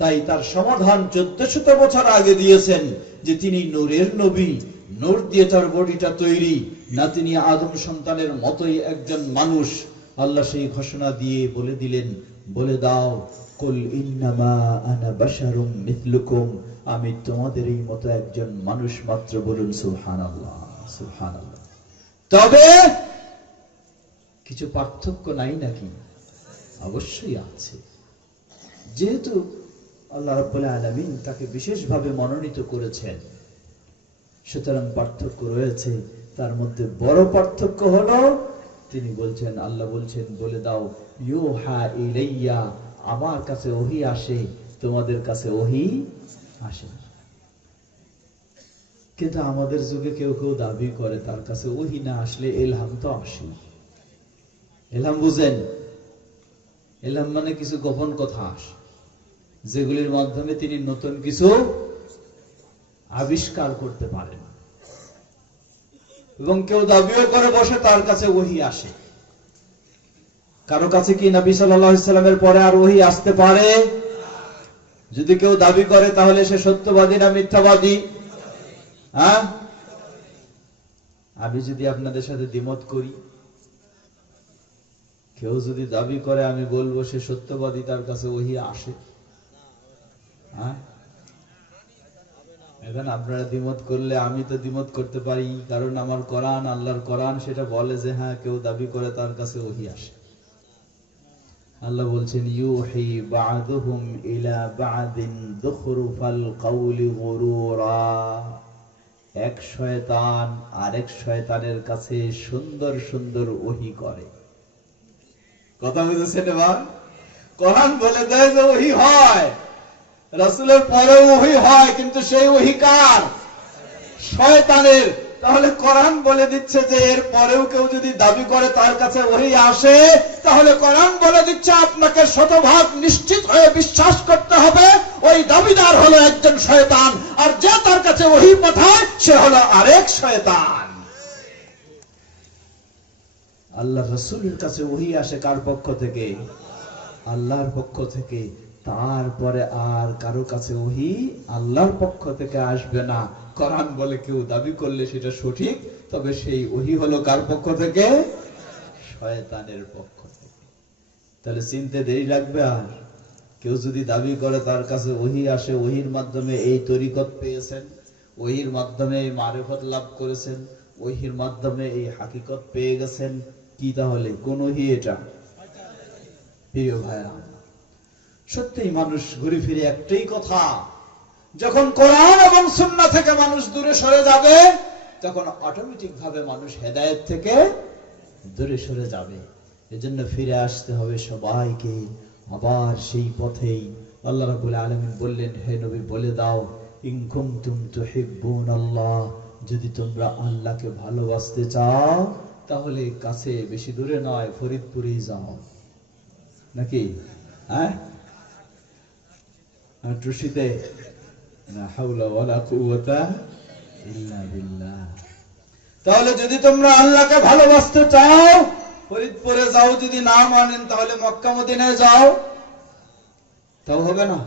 তাই তার সমাধান 1400 বছর আগে দিয়েছেন যে তিনি নূরের নবী, নূর দিয়ে তার বডিটা তৈরি, না তিনি আদম সন্তানের মতোই একজন মানুষ। আল্লাহ সেই ঘোষণা দিয়ে বলে দিলেন, বলে দাও, কুল ইন্নামা আনা বাশারুম মিথলুকুম, আমি তোমাদেরই মতো একজন মানুষ মাত্র। বলুন সুবহানাল্লাহ, সুবহানাল্লাহ। তবে কিছু পার্থক্য নাই নাকি? অবশ্যই আছে। যেহেতু আল্লাহ রাব্বুল আলামিন তাকে বিশেষভাবে মনোনীত করেছেন, সুতরাং পার্থক্য রয়েছে। তার মধ্যে বড় পার্থক্য হলো তিনি বলছেন, আল্লাহ বলছেন, বলে দাও ইউহা ইলাইয়া, আমার কাছে ওহী আসে, তোমাদের কাছে ওহী আসে না। কিন্তু আমাদের যুগে কেউ কেউ দাবি করে তার কাছে ওহী না আসলে ইলহাম তো আসে। ইলহাম বুঝেন? ইলহাম মানে কিছু গোপন কথা আসে, যেগুলির মাধ্যমে তিনি নতুন কিছু আবিষ্কার করতে পারেন। এবং কেউ দাবিও করে বসে তার কাছে ওহী আসে। কারো কাছে কি নবী সাল্লাল্লাহু আলাইহি সাল্লামের পরে আর ওহী আসতে পারে? যদি কেউ দাবি করে তাহলে সে সত্যবাদী না মিথ্যাবাদী? হ্যাঁ, আমি যদি আপনাদের সাথে দ্বিমত করি, কেউ যদি দাবি করে, আমি বলবো সে সত্যবাদী, তার কাছে ওহী আসে। হ্যাঁ, এখন আপনারা দ্বিমত করলে আমি তো দ্বিমত করতে পারি, কারণ আমার কোরআন, আল্লাহর কোরআন সেটা বলে যে হ্যাঁ, কেউ দাবি করে তার কাছে ওহী আসে। আল্লাহ বলছেন, ইউহি বা'দুহুম ইলা বা'দিন যুখরুফাল কওলি গুরুরা, এক শয়তান আরেক শয়তানের কাছে সুন্দর সুন্দর ওহী করে। কথা বুঝেছেন? এবার কোরআন বলে দেয় যে ওহী হয়, রাসূলের পরেও ওহী হয়, কিন্তু সেই ওহী কার? শয়তানের। তাহলে কোরআন বলে দিচ্ছে যে এর পরেও কেউ যদি দাবি করে তার কাছে ওহী আসে, তাহলে কোরআন বলে দিচ্ছে আপনাকে শতভাগ নিশ্চিত হয়ে বিশ্বাস করতে হবে ওই দাবিদার হলো একজন শয়তান, আর যে তার কাছে ওহী পাঠায় সে হলো আরেক শয়তান। আল্লাহ রাসূলের কাছে ওহী আসে কার পক্ষ থেকে? আল্লাহর পক্ষ থেকে। তারপরে আর কারো কাছে ওহী আল্লাহর পক্ষ থেকে আসবে না। কোরআন বলে কেউ দাবি করলে সেটা সঠিক, তবে সেই ওহী হলো কার পক্ষ থেকে? শয়তানের পক্ষ থেকে। তাহলে চিনতে দেরি লাগবে? আর কেউ যদি দাবি করে তার কাছে ওহী আসে, ওহীর মাধ্যমে এই তরিকত পেয়েছেন, ওহীর মাধ্যমে এই মারিফত লাভ করেছেন, ওহীর মাধ্যমে এই হাকিকত পেয়ে গেছেন, কি তাহলে কোন ওহী এটা? প্রিয় ভাইরা, সত্যিই মানুষ ঘুরে ফিরে একটাই কথা, যখন কোরআন এবং সুন্নাহ থেকে মানুষ দূরে সরে যাবে, তখন অটোমেটিক ভাবে মানুষ হেদায়েত থেকে দূরে সরে যাবে। এজন্য ফিরে আসতে হবে সবাইকে আবার সেই পথেই। আল্লাহ রাব্বুল আলামিন বললেন, হে নবী বলে দাও, ইন কুনতুম তুহিব্বুনাল্লাহ, যদি তোমরা আল্লাহকে ভালোবাসতে চাও তাহলে কাছে, বেশি দূরে নয়, ফরিদপুরেই যাও। নাকি হ্যাঁ টুসিতে লা হাওলা ওয়ালা কুওয়াতা ইল্লা বিল্লাহ। তাহলে যদি তোমরা আল্লাহকে ভালোবাসতে চাও, ফরিদপুরে যাও, যদি না মানেন তাহলে মক্কা মদিনায় যাও, তাও হবে না।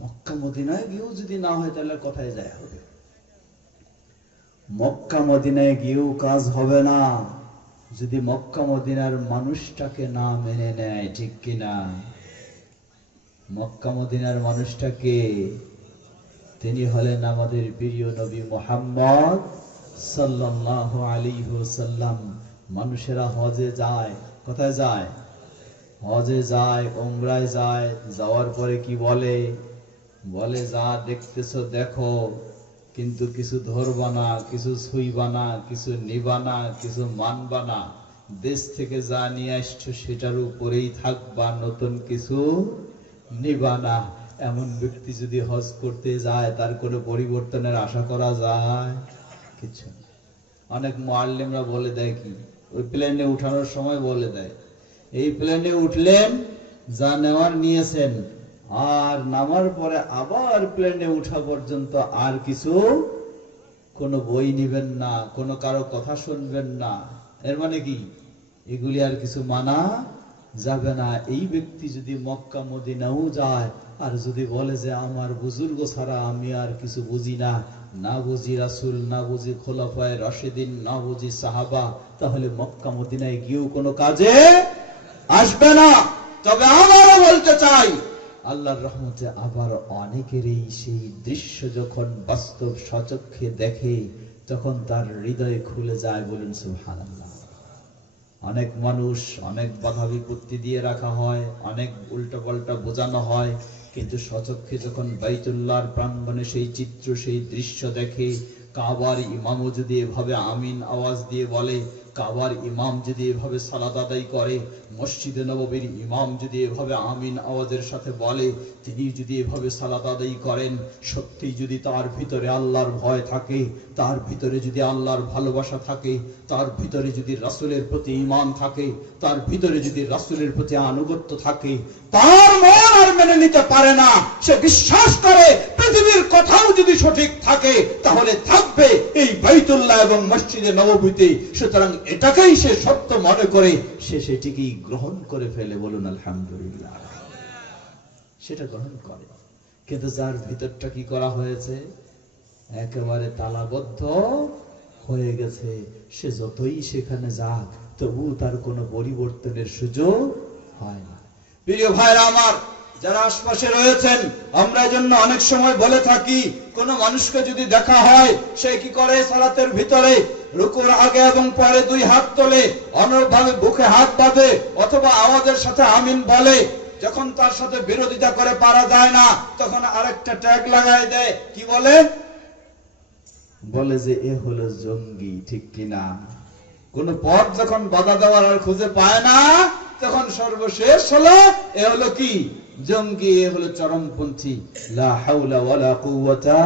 মক্কা মদিনায় গিয়েও যদি না হয় তাহলে কোথায় যায় হবে? মক্কা মদিনায় গিয়েও কাজ হবে না যদি মক্কা মদিনার মানুষটাকে না মেনে নেয়, ঠিক কিনা? মক্কা মদিনার মানুষটাকে, তিনি হলেন আমাদের প্রিয় নবী মুহাম্মদ সাল্লাল্লাহু আলাইহি ওয়াসাল্লাম। মানুষেরা হজে যায়, কোথায় যায়? হজে যায়, উমরায় যায়। যাওয়ার পরে কি বলে? বলে যা দেখতেছো দেখো, কিন্তু কিছু ধরবা না, কিছু ছুঁইবা না, কিছু নিবা না, কিছু মানবা না। দেশ থেকে যা নিয়ে আসছো সেটার উপরেই থাকবা, নতুন কিছু নিবা না। এমন ব্যক্তি যদি হজ করতে যায় তার কোনো পরিবর্তনের আশা করা যায়? কিছু না। অনেক মুআল্লিমরা বলে দেয় কি, ওই প্লেনে উঠানোর সময় বলে দেয়, এই প্লেনে উঠলেন, যা নেওয়ার নিয়েছেন, আর নামার পরে আবার প্লেনে উঠা পর্যন্ত আর কিছু কোনো বই নিবেন না, কোনো কারো কথা শুনবেন না। এর মানে কি? এগুলি আর কিছু মানা যাবে না। এই ব্যক্তি যদি মক্কা মদিনাও যায় আর যদি বলে যে আমার বুজুর্গ ছাড়া আমি আর কিছু বুঝি না, না বুঝি রাসূল, না বুঝি খোলাফায়ে রাশিদিন, না বুঝি সাহাবা, তাহলে মক্কা মদিনায় গিয়েও কোনো কাজে আসবে না। তবে আমারও বলতে চাই, আল্লাহর রহমতে আবার অনেকেরই সেই দৃশ্য যখন বাস্তব সচক্ষে দেখে তখন তার হৃদয় খুলে যায়। বলুন সুবহানাল্লাহ। অনেক মানুষ অনেক বাধা বিপত্তি দিয়ে রাখা হয়, অনেক উল্টা পাল্টা বোঝানো হয়, কিন্তু সচক্ষে যখন বাইতুল্লাহর প্রাঙ্গণে সেই চিত্র, সেই দৃশ্য দেখে, কাবার ইমামও যদি এভাবে আমিন আওয়াজ দিয়ে বলে, কাবার ইমাম যদি এভাবে সালাত আদায় করে, মসজিদে নববীর ইমাম যদি এভাবে আমিন আওয়াজের সাথে বলে, তিনি যদি এভাবে সালাত আদায় করেন, সত্যি যদি তার ভিতরে আল্লাহর ভয় থাকে, তার ভিতরে যদি আল্লাহর ভালোবাসা থাকে, তার ভিতরে যদি রাসূলের প্রতি ঈমান থাকে, তার ভিতরে যদি রাসূলের প্রতি আনুগত্য থাকে, তার মন আর মেনে নিতে পারে না। সে বিশ্বাস করে পৃথিবীর কথাও যদি সঠিক থাকে তাহলে থাকবে এই বাইতুল্লাহ এবং মসজিদে নববীতে। সুতরাং এটাকেই সে সত্য মনে করে সে সেটিকেই গ্রহণ করে ফেলে। বলুন আলহামদুলিল্লাহ। সেটা গ্রহণ করে, কিন্তু যার ভিতরটা কি করা হয়েছে? একেবারে তালাবদ্ধ হয়ে গেছে। সে যতই সেখানে যাক তবু তার কোনো পরিবর্তনের সুযোগ হয় না। প্রিয় ভাইরা আমার, যারা আশপাশে রয়েছেন, আমরা জন্য অনেক সময় বলে থাকি, কোন মানুষকে যদি দেখা হয় সে কি করে? সালাতের ভিতরে রুকুর আগে এবং পরে দুই হাত তোলে, অনুরূপভাবে বুকে হাত বাঁধে, অথবা আওয়াজের সাথে আমিন বলে। যখন তার সাথে বিরোধিতা করে পারা যায় না, তখন আরেকটা ট্যাগ লাগাই দেয়। কি বলে? বলে যে এ হলো জঙ্গি, ঠিক কিনা? কোন পথ যখন বাধা দেওয়ার আর খুঁজে পায় না, তখন সর্বশেষ হলো এ হলো কি? জঙ্গি, এ হলো চরমপন্থী। লা হাওলা ওয়ালা কুওয়াতা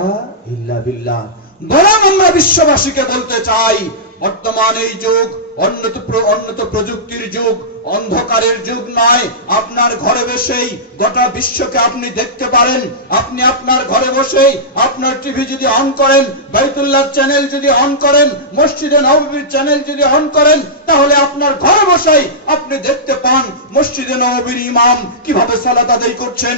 ইল্লা বিল্লাহ। বরং আমরা বিশ্ববাসীকে বলতে চাই, বর্তমান এই যুগ উন্নত প্রযুক্তির যুগ, অন্ধকারের যুগ নয়। আপনার ঘরে বসেই গোটা বিশ্বকে আপনি দেখতে পারেন। আপনি আপনার ঘরে বসেই আপনার টিভি যদি অন করেন, বাইতুল্লাহর চ্যানেল যদি অন করেন, মসজিদে নববীর চ্যানেল যদি অন করেন, তাহলে আপনার ঘরে বসেই আপনি দেখতে পান মসজিদে নববীর ইমাম কিভাবে সালাত আদায় করছেন,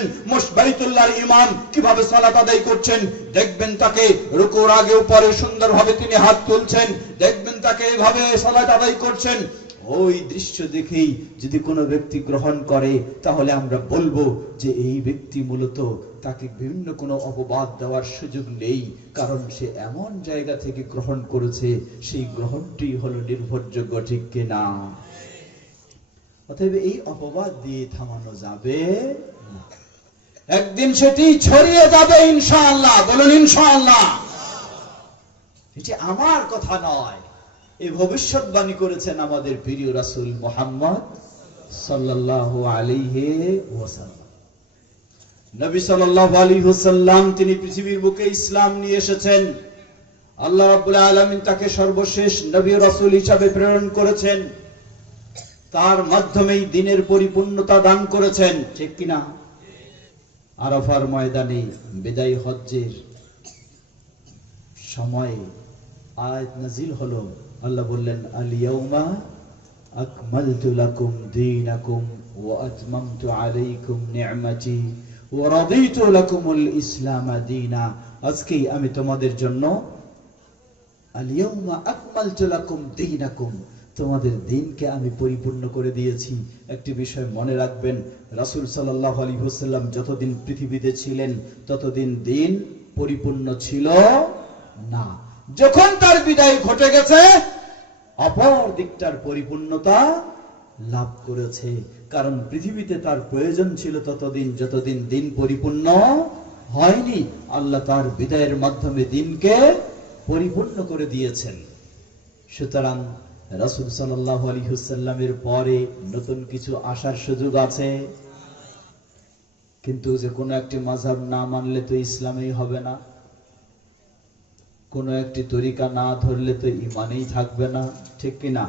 বাইতুল্লাহর ইমাম কিভাবে সালাত আদায় করছেন। দেখবেন তাকে রুকুর আগে উপরে সুন্দরভাবে তিনি হাত তুলছেন, দেখবেন তাকে এইভাবে সালাত আদায় করছেন। ওই দৃশ্য দেখেই যদি কোনো ব্যক্তি গ্রহণ করে, তাহলে আমরা বলবো যে এই ব্যক্তি মূলত, তাকে বিভিন্ন কোনো অপবাদ দেওয়ার সুযোগ নেই, কারণ সে এমন জায়গা থেকে গ্রহণ করেছে, সেই গ্রহণটি হলো নির্ভরযোগ্য, ঠিক কিনা? অতএব এই অপবাদ দিয়ে থামানো যাবে না। একদিন সেটি ছড়িয়ে যাবে ইনশাআল্লাহ। বলুন ইনশাআল্লাহ। এটি আমার কথা নয়, এই ভবিষ্যৎবাণী করেছেন আমাদের প্রিয় রাসূল মুহাম্মদ সাল্লাল্লাহু আলাইহি ওয়াসাল্লাম। নবী সাল্লাল্লাহু আলাইহি ওয়াসাল্লাম তিনি পৃথিবীর বুকে ইসলাম নিয়ে এসেছেন। আল্লাহ রাব্বুল আলামিন তাকে সর্বশেষ নবী রাসূল হিসেবে প্রেরণ করেছেন। তার মাধ্যমেই দিনের পরিপূর্ণতা দান করেছেন, ঠিক কিনা? আরাফার ময়দানে বিদায় হজ্জের সময়ে আয়াত নাজিল হলো। আল্লাহ বললেন, আল ইয়াউমা আকমালতু লাকুম দীনাকুম ওয়া আতমামতু আলাইকুম নি'মাতি ওয়া রাদিতু লাকুমুল ইসলাম দীনা। আজকেই আমি তোমাদের জন্য আল ইয়াউমা আকমালতু লাকুম দীনাকুম, তোমাদের দিনকে আমি পরিপূর্ণ করে দিয়েছি। একটি বিষয় মনে রাখবেন, রাসূল সাল্লাল্লাহু আলাইহি ওয়াসাল্লাম যতদিন পৃথিবীতে ছিলেন ততদিন দিন পরিপূর্ণ ছিল না। যখন তার বিদায় ঘটে গেছে, অপর দিকটার পরিপূর্ণতা লাভ করেছে। কারণ পৃথিবীতে তার প্রয়োজন ছিল ততদিন যতদিন দিন পরিপূর্ণ হয়নি। আল্লাহ তার বিদায়ের মাধ্যমে দিনকে পরিপূর্ণ করে দিয়েছেন। সুতরাং রাসূল সাল্লাল্লাহু আলাইহি ওয়াসাল্লামের পরে নতুন কিছু আসার সুযোগ আছে, কিন্তু যে কোনো একটি মাযহাব না মানলে তো ইসলামেই হবে না, কোন একটি তরিকা না ধরলে তো ঈমানেই থাকবে না, ঠিক কি না?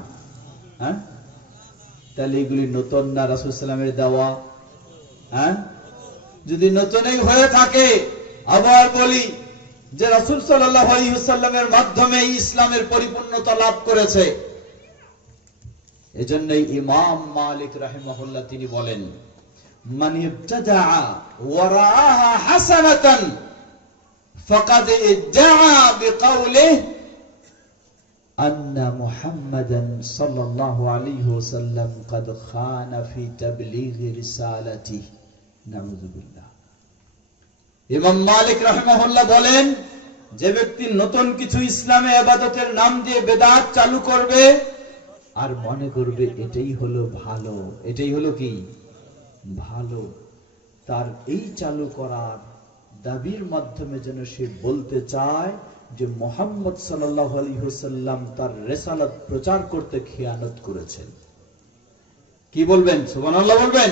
হ্যাঁ, তাহলে এগুলি নতুন না রাসূল সাল্লামের দেওয়া? হ্যাঁ, যদি নতুনই হয়ে থাকে, আবার বলি যে রাসূল সাল্লাল্লাহু আলাইহি ওয়াসাল্লামের মাধ্যমে ইসলামের পরিপূর্ণতা লাভ করেছে। এজন্যই ইমাম মালিক রাহিমাহুল্লাহ তিনি বলেন, মান ইবতাদা ওয়া রাআহা হাসানাতান ফাকাদ ইদ্দাআ বিকাউলিহি আন্না মুহাম্মাদান সাল্লাল্লাহু আলাইহি ওয়াসাল্লাম قد খান ফি তাবলীগ রিসালাতিহি। নাউযুবিল্লাহ। ইমাম মালিক রাহিমাহুল্লাহ বলেন, যে ব্যক্তি নতুন কিছু ইসলামে ইবাদতের নাম দিয়ে বেদাত চালু করবে আর মনে করবে এটাই হলো ভালো, এটাই হলো কি ভালো, তার এই চালু করার দাবির মাধ্যমে যেন সে বলতে চায় যে মুহাম্মদ সাল্লাল্লাহু আলাইহি ওয়াসাল্লাম তার রিসালাত প্রচার করতে খিয়ানত করেছেন। কি বলবেন? সুবহানাল্লাহ বলবেন?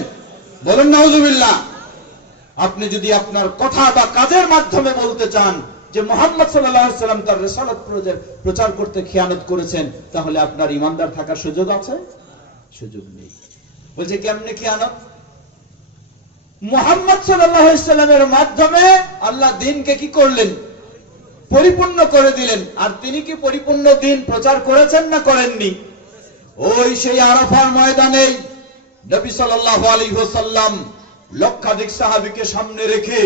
বলেন নাউযুবিল্লাহ। আপনি যদি আপনার কথা বা কাজের মাধ্যমে বলতে চান যে মুহাম্মদ সাল্লাল্লাহু আলাইহি ওয়াসাল্লাম তার রিসালাত প্রচার করতে খিয়ানত করেছেন, তাহলে আপনার ঈমানদার থাকার সুযোগ আছে? সুযোগ নেই। বলছে কেমনে খিয়ানত? মুহাম্মদ সাল্লাল্লাহু আলাইহি ওয়াসাল্লামের মাধ্যমে আল্লাহ দ্বীনকে কি করলেন? পরিপূর্ণ করে দিলেন। আর তিনি কি পরিপূর্ণ দ্বীন প্রচার করেছেন না করেননি? ওই সেই আরাফার ময়দানে নবী সাল্লাল্লাহু আলাইহি ওয়াসাল্লাম লক্ষাধিক সাহাবীকে সামনে রেখে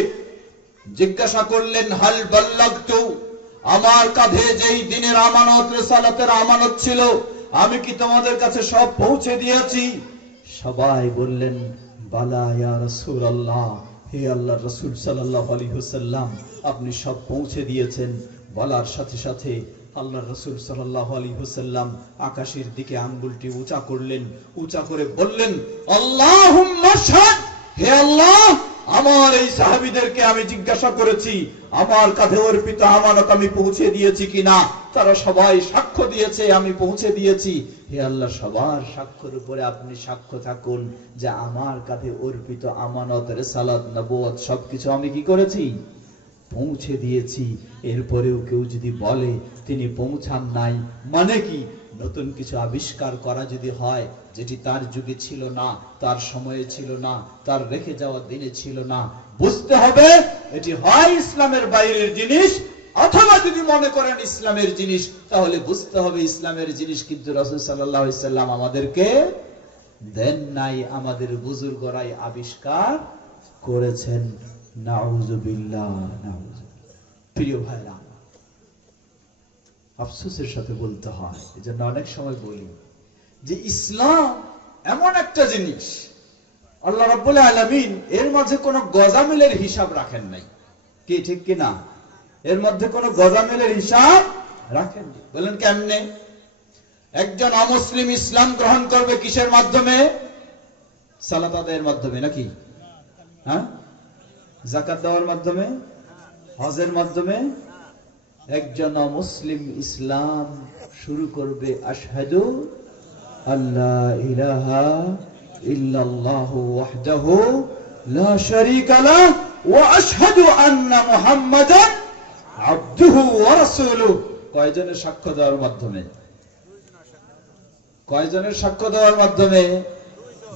জিজ্ঞাসা করলেন, হাল বাল্লাগতু, আমার কাঁধে যেই দিনের আমানত রিসালাতের আমানত ছিল আমি কি তোমাদের কাছে সব পৌঁছে দিয়েছি? সবাই বললেন, বালা ইয়া রাসূলুল্লাহ, হে আল্লাহর রাসূল সাল্লাল্লাহু আলাইহি ওয়াসাল্লাম, আপনি সব পৌঁছে দিয়েছেন। বলার সাথে সাথে আল্লাহর রাসূল সাল্লাল্লাহু আলাইহি ওয়াসাল্লাম আকাশের দিকে আঙ্গুলটি উঁচা করলেন, উঁচা করে বললেন, আল্লাহুম্মা শাহাদ, হে আল্লাহ, আমার এই সাহাবীদেরকে আমি জিজ্ঞাসা করেছি আমার কাঁধে অর্পিত আমানত আমি পৌঁছে দিয়েছি কিনা, তারা সবাই সাক্ষ্য দিয়েছে আমি পৌঁছে দিয়েছি। হে আল্লাহ, সবার সাক্ষ্যের উপরে আপনি সাক্ষ্য থাকুন যে আমার কাঁধে অর্পিত আমানত রিসালাত নবুয়ত সবকিছু আমি কি করেছি? পৌঁছে দিয়েছি। এরপরেও কেউ যদি বলে তিনি পৌঁছান নাই, মানে কি? নতুন কিছু আবিষ্কার করা যদি হয় যেটি তার যুগে ছিল না, তার সময়ে ছিল না, তার রেখে যাওয়া দিনে ছিল না, বুঝতে হবে এটি হয় ইসলামের বাইরের জিনিস, অথবা যদি মনে করেন ইসলামের জিনিস, তাহলে বুঝতে হবে ইসলামের জিনিস কিন্তু রাসূল সাল্লাল্লাহু আলাইহি ওয়াসাল্লাম আমাদেরকে দেন নাই, আমাদের বুজুর্গরাই আবিষ্কার করেছেন। নাউযুবিল্লাহ, নাউযুবিল্লাহ। প্রিয় ভাইরা, আফসোসের সাথে বলতে হয়, এজন্য অনেক সময় বলি যে ইসলাম এমন একটা জিনিস আল্লাহ রাব্বুল আলামিন এর মাঝে কোনো গজামিলের হিসাব রাখেন নাই। কি ঠিক কি না? এর মধ্যে কোনো গজামিলের হিসাব রাখেন নাই। বলেন কেমনে? একজন অমুসলিম ইসলাম গ্রহণ করবে কিসের মাধ্যমে? সালাত আদায়ের মাধ্যমে নাকি? হ্যাঁ, যাকাত দেওয়ার মাধ্যমে, হজের মাধ্যমে। একজন মুসলিম ইসলাম শুরু করবে আশহাদু আল্লা ইলাহা ইল্লাল্লাহু ওয়াহদাহু লা শারীকা লাহু ওয়া আশহাদু আন্না মুহাম্মাদান আবদুহু ওয়া রাসূলুহু। কয়জনের সাক্ষ্য দেওয়ার মাধ্যমে? কয়জনের সাক্ষ্য দেওয়ার মাধ্যমে?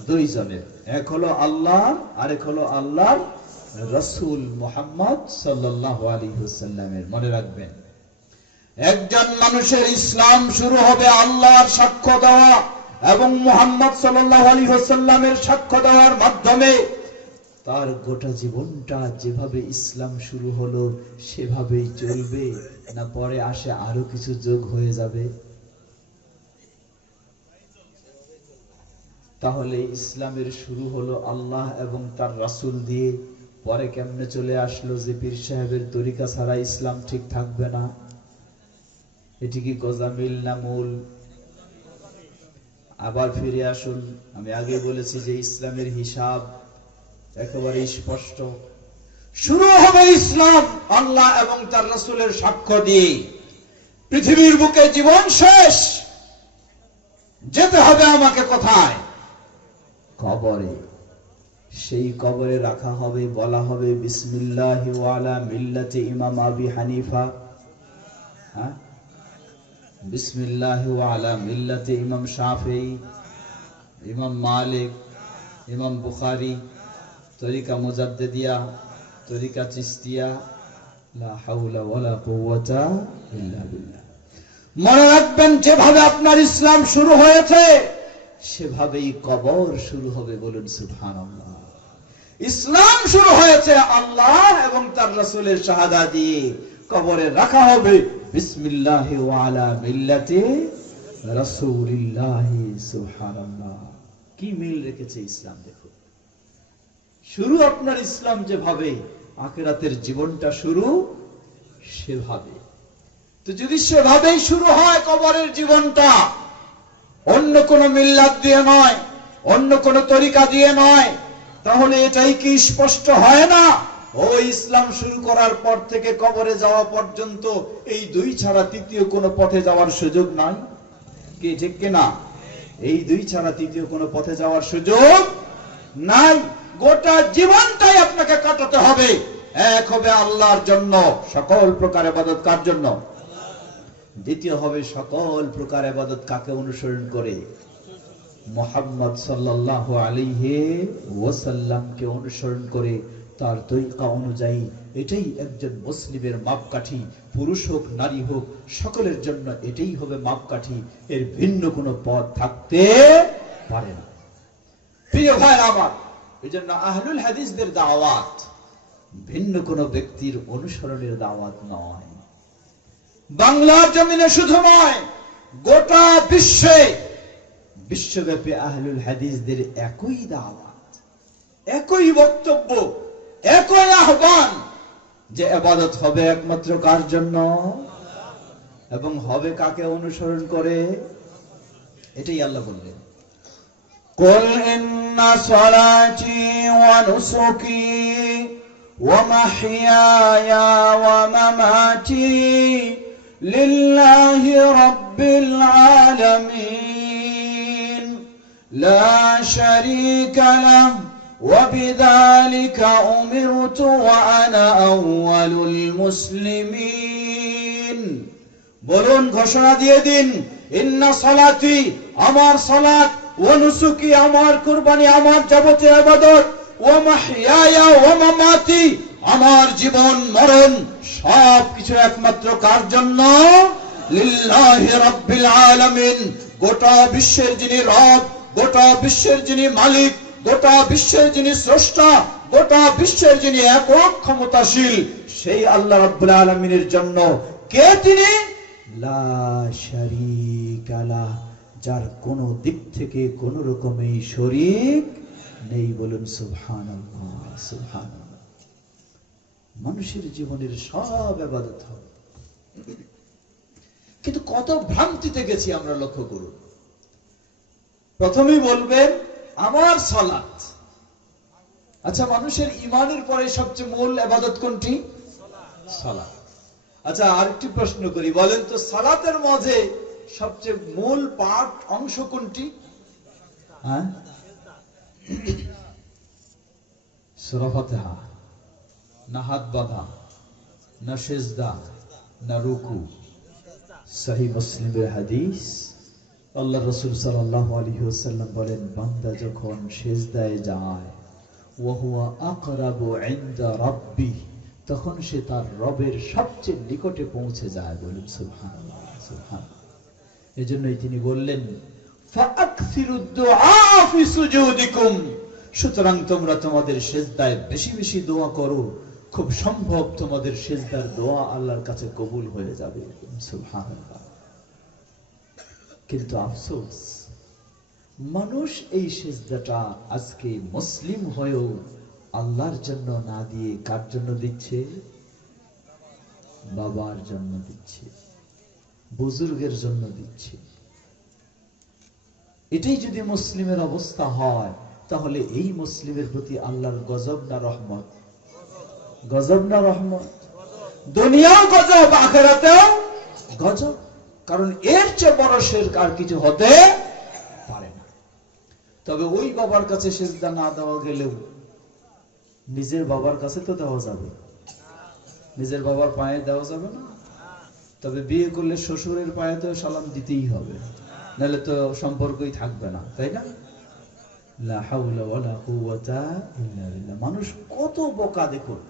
দুইজনের। এক হলো আল্লাহ, আরেক হলো আল্লাহর রাসূল মুহাম্মদ সাল্লাল্লাহু আলাইহি ওয়াসাল্লামের। মনে রাখবেন, একজন মানুষের ইসলাম শুরু হবে আল্লাহর সাক্ষ্য দেওয়া এবং মুহাম্মদ সাল্লাল্লাহু আলাইহি ওয়াসাল্লামের সাক্ষ্য দেওয়ার মাধ্যমে। তার গোটা জীবনটা যেভাবে ইসলাম শুরু হলো সেভাবেই চলবে, না পরে আসে আরো কিছু যোগ হয়ে যাবে? তাহলে ইসলামের শুরু হলো আল্লাহ এবং তার রাসূল দিয়ে, পরে কেমনে চলে আসলো যে পীর সাহেবের তরিকা ছাড়া ইসলাম ঠিক থাকবে না? এটি কি গজামিল না মূল? আবার ফিরে আসুন, আমি আগে বলেছি যে ইসলামের হিসাব একেবারে স্পষ্ট। শুরু হবে ইসলাম আল্লাহ এবং তার রাসূলের সাক্ষ্য দিয়ে। পৃথিবীর বুকে জীবন শেষ, যেতে হবে আমাকে কোথায়? কবরে। সেই কবরে রাখা হবে, বলা হবে বিসমিল্লাহি ওয়া আলা মিল্লাতি ইমাম আবি হানিফা। হ্যাঁ, বিসমিল্লাহি ওয়া আলা মিল্লাতি ইমাম শাফিঈ, ইমাম মালিক, ইমাম বুখারী, তরিকা মুজাদ্দিদিয়া, তরিকা চিশতিয়া। লা হাওলা ওয়ালা কুওয়াতা ইল্লা বিল্লাহ। মনে রাখবেন, যেভাবে আপনার ইসলাম শুরু হয়েছে সেভাবেই কবর শুরু হবে। বলুন সুবহানাল্লাহ। ইসলাম শুরু হয়েছে আল্লাহ এবং তার রাসূলের শাহাদা দিয়ে। কবরে রাখা হবে বিসমিল্লাহি ওয়া আলা মিল্লাতি রাসূলিল্লাহি। সুবহানাল্লাহ, কি মিল রেখেছে ইসলাম! দেখুন, শুরু আপনার ইসলাম যেভাবে, আখিরাতের জীবনটা শুরু সেভাবে। তো যদি সেভাবেই শুরু হয় কবরের জীবনটা, অন্য কোন মিল্লাত দিয়ে নয়, অন্য কোন তরিকা দিয়ে নয়, তাহলে এটাই কি স্পষ্ট হয় না? ও ইসলাম শুরু করার পর থেকে কবরে যাওয়া পর্যন্ত এই দুই ছাড়া তৃতীয় কোনো পথে যাওয়ার সুযোগ নাই। কি ঠিক কিনা? এই দুই ছাড়া তৃতীয় কোনো পথে যাওয়ার সুযোগ নাই। গোটা জীবনটাই আপনাকে কাটাতে হবে। এক হবে আল্লাহর জন্য, সকল প্রকার ইবাদত কার জন্য? দ্বিতীয় হবে সকল প্রকার ইবাদত কাকে অনুসরণ করে? মুহাম্মদ সাল্লাল্লাহু আলাইহি ওয়াসাল্লামকে অনুসরণ করে, তার তরিকা অনুযায়ী। এটাই একজন মুসলিমের মাপকাঠি। পুরুষ হোক নারী হোক, সকলের জন্য এটাই হবে মাপকাঠি। এর ভিন্ন কোনো পথ থাকতে পারে না। প্রিয় ভাই আমার, এই জন্য আহলুল হাদিসদের দাওয়াত ভিন্ন কোনো ব্যক্তির অনুসরণের দাওয়াত নয়। বাংলার জমিনে শুধু নয়, গোটা বিশ্বে, বিশ্বব্যাপী আহলুল হাদিসদের একই দাওয়াত, একই বক্তব্য, একই আহ্বান যে ইবাদত হবে একমাত্র কার জন্য এবং হবে কাকে অনুসরণ করে? এটাই আল্লাহ বললেন, কুল ইন্না সালাতি ওয়া নুসুকি ওয়া মাহইয়ায়া ওয়া মামাতি লিল্লাহি রাব্বিল আলামিন লা শারীকা লাহু وبذلك أمرت وأنا أول المسلمين। বলুন, ঘোষণা দিয়ে দিন, ইন্না সালাতি, আমার সালাত, ওয়া নুসুকি, আমার কুরবানি, আমার যাবতীয় ইবাদত, ওয়া মাহইয়ায়া ওয়া মামাতি, আমার জীবন মরণ সব কিছু একমাত্র কার জন্য? লিল্লাহি রাব্বিল আলামিন, গোটা বিশ্বের যিনি রব, গোটা বিশ্বের যিনি মালিক, গোটা বিশ্বের যিনি স্রষ্টা, গোটা বিশ্বের যিনি একক ক্ষমতাশীল, সেই আল্লাহ রাব্বুল আলামিনের জন্য। কে তিনি? লা শারীকা লাহ, যার কোনো দিক থেকে কোন রকমের শরীক নেই। বলুন সুবহানাল্লাহ, সুবহানাল্লাহ। মানুষের জীবনের সব ইবাদত হবে, কিন্তু কত ভ্রান্তিতে গেছি আমরা, লক্ষ্য করুন। প্রথমেই বলবেন আমার সালাত। আচ্ছা, মানুষের ঈমানের পরে সবচেয়ে মূল ইবাদত কোনটি? সালাত। আচ্ছা, আরেকটি প্রশ্ন করি, বলেন তো সালাতের মাঝে সবচেয়ে মূল পার্ট অংশ কোনটি? হ্যাঁ, সূরা ফাতিহা, না হাত বাঁধা, না সিজদা, না রুকু। সহিহ মুসলিমের হাদিস, আল্লাহ রাসূল সাল্লাল্লাহু আলাইহি ওয়াসাল্লাম বলেন, বান্দা যখন সিজদায় যায় ওয়া হুয়া আকরাবু ইনদা রাব্বি, তখন সে তার রবের সবচেয়ে নিকটে পৌঁছে যায়। বলুন সুবহানাল্লাহ, সুবহানাল্লাহ। এজন্যই তিনি বললেন, ফাআকসিরুদ দুআ ফি সুজুদিকুম, সুতরাং তোমরা তোমাদের সিজদায় বেশি বেশি দোয়া করো, খুব সম্ভব তোমাদের সিজদার দোয়া আল্লাহর কাছে কবুল হয়ে যাবে। সুবহানাল্লাহ। কিন্তু আফসোস, মানুষ এই সিজদাটা আজকে মুসলিম হয়েও আল্লাহর জন্য না দিয়ে কার জন্য দিচ্ছে? বাবার জন্য দিচ্ছে, বুজুর্গের জন্য দিচ্ছে। এটাই যদি মুসলিমের অবস্থা হয়, তাহলে এই মুসলিমের প্রতি আল্লাহর গজব না রহমত? গজব না রহমত? দুনিয়াও গজব, আখিরাতেও গজব। কারণ এর চেয়ে বড় শিরক আর কিছু হতে পারে না। তবে ওই বাবার কাছে সিজদা না দেওয়া গেলেও নিজের বাবার কাছে তো দেওয়া যাবে। নিজের বাবার পায়ে দেওয়া যাবে না? তবে বিয়ে করলে শ্বশুরের পায়ে তো সালাম দিতেই হবে, নাহলে তো সম্পর্কই থাকবে না, তাই না? লা হাওলা ওয়ালা কুওয়াতা ইল্লা বিল্লাহ। মানুষ কত বোকা দেখুন।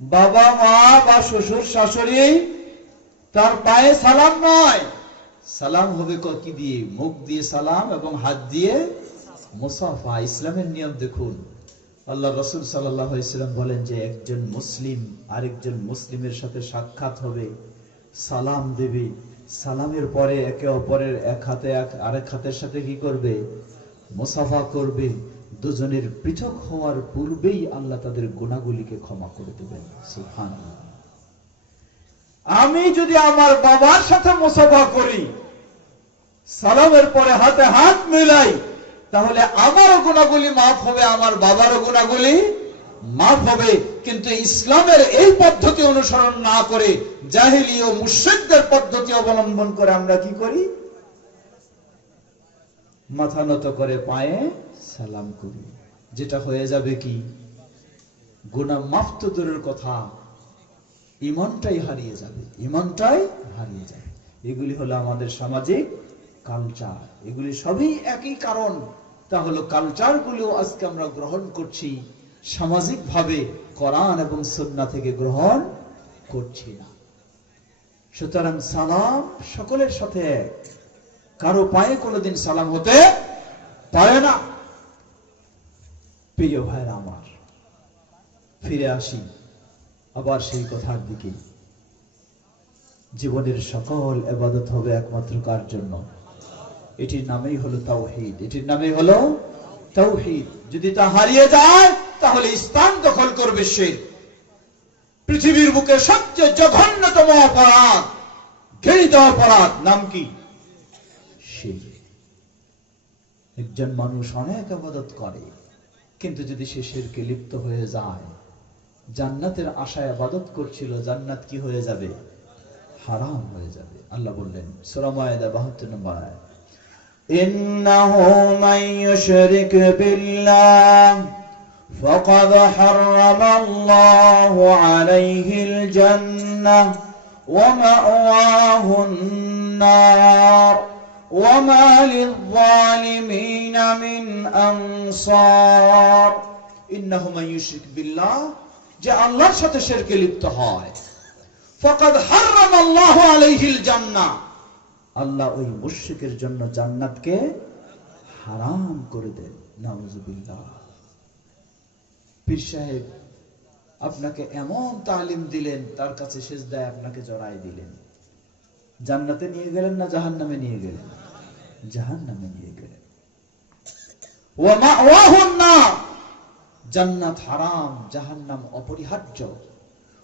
বাবা মা বা শ্বশুর শাশুড়ি তার পায়ে সালাম নয়, সালাম হবে কি দিয়ে? মুখ দিয়ে সালাম এবং হাত দিয়ে মুসাফা। ইসলামের নিয়ম দেখুন। আল্লাহ রাসূল সাল্লাল্লাহু আলাইহি ওয়াসাল্লাম বলেন যে একজন মুসলিম আরেকজন মুসলিমের সাথে সাক্ষাৎ হবে, সালাম দেবে, সালামের পরে একে অপরের এক হাতে আরেক হাতের সাথে কি করবে? মুসাফা করবে। দুজনের পৃথক হওয়ার পূর্বেই আল্লাহ তাদের গুনাহগুলিকে ক্ষমা করে দেবেন। সুবহানাল্লাহ। আমি যদি আমার বাবার সাথে মুসাফা করি, সালামের পরে হাতে হাত মিলাই, তাহলে আমারও গুনাহগুলি মাফ হবে, আমার বাবারও গুনাহগুলি মাফ হবে। কিন্তু ইসলামের এই পদ্ধতি অনুসরণ না করে জাহেলি ও মুশরিকদের পদ্ধতি অবলম্বন করে আমরা কি করি? মাথা নত করে পায়ে সালাম করি। যেটা হয়ে যাবে কি? গুনাহ মাফ তো দূরের কথা, ঈমানটাই হারিয়ে যাবে, ঈমানটাই হারিয়ে যাবে। এগুলি হলো আমাদের সামাজিক কালচার। এগুলি সবই একই কারণ। তা হলো কালচারগুলো আজকে আমরা গ্রহণ করছি, সামাজিক ভাবে কোরআন এবং সুন্নাহ থেকে গ্রহণ করছি না। সুতরাং সালাম সকলের সাথে এক, কারো পায়ে কোনোদিন সালাম হতে পারে না। প্রিয় ভাইরা আমার, ফিরে আসি আবার সেই কথার দিকে। জীবনের সকল ইবাদত হবে একমাত্র কার জন্য? এটির নামেই হলো তাওহীদ। এটির নামেই হলো তাওহীদ। যদি তা হারিয়ে যায় তাহলে স্থান দখল করবে শিরক। পৃথিবীর বুকে সবচেয়ে জঘন্যতম অপরাধ, ঘৃণিত অপরাধ নাম কি? শিরক। একজন মানুষ অনেক ইবাদত করে, কিন্তু যদি সে শিরকে লিপ্ত হয়ে যায়, জান্নাতের আশায় ইবাদত করছিল, জান্নাত কি হয়ে যাবে? হারাম হয়ে যাবে। আল্লাহ বললেন সূরা মায়েদা 72 নম্বর আয়াত, ইন্নাহু মান ইউশরিক বিল্লাহ ফাকাদ হারামাল্লাহু আলাইহিল জান্নাহ ওয়া মাওয়াহুন নার ওয়া মা লিয-যালিমিন মিন আনসার। ইন্নাহু মান ইউশরিক বিল্লাহ, যে আল্লাহর সাথে শিরকে লিপ্ত হয়, ফাকাদ হারামাল্লাহু আলাইহিল জান্নাহ, আল্লাহ ওই মুশরিকের জন্য জান্নাতকে হারাম করে দেন। নাউযুবিল্লাহ। পীর সাহেব আপনাকে এমন তালিম দিলেন, তার কাছে সিজদায় আপনাকে জড়াই দিলেন, জান্নাতে নিয়ে গেলেন না জাহান্নামে নিয়ে গেলেন? জাহান্নামে নিয়ে গেলেন। ওয়া মাওয়াহুন নার, জান্নাত হারাম, জাহান্নাম অপরিহার্য।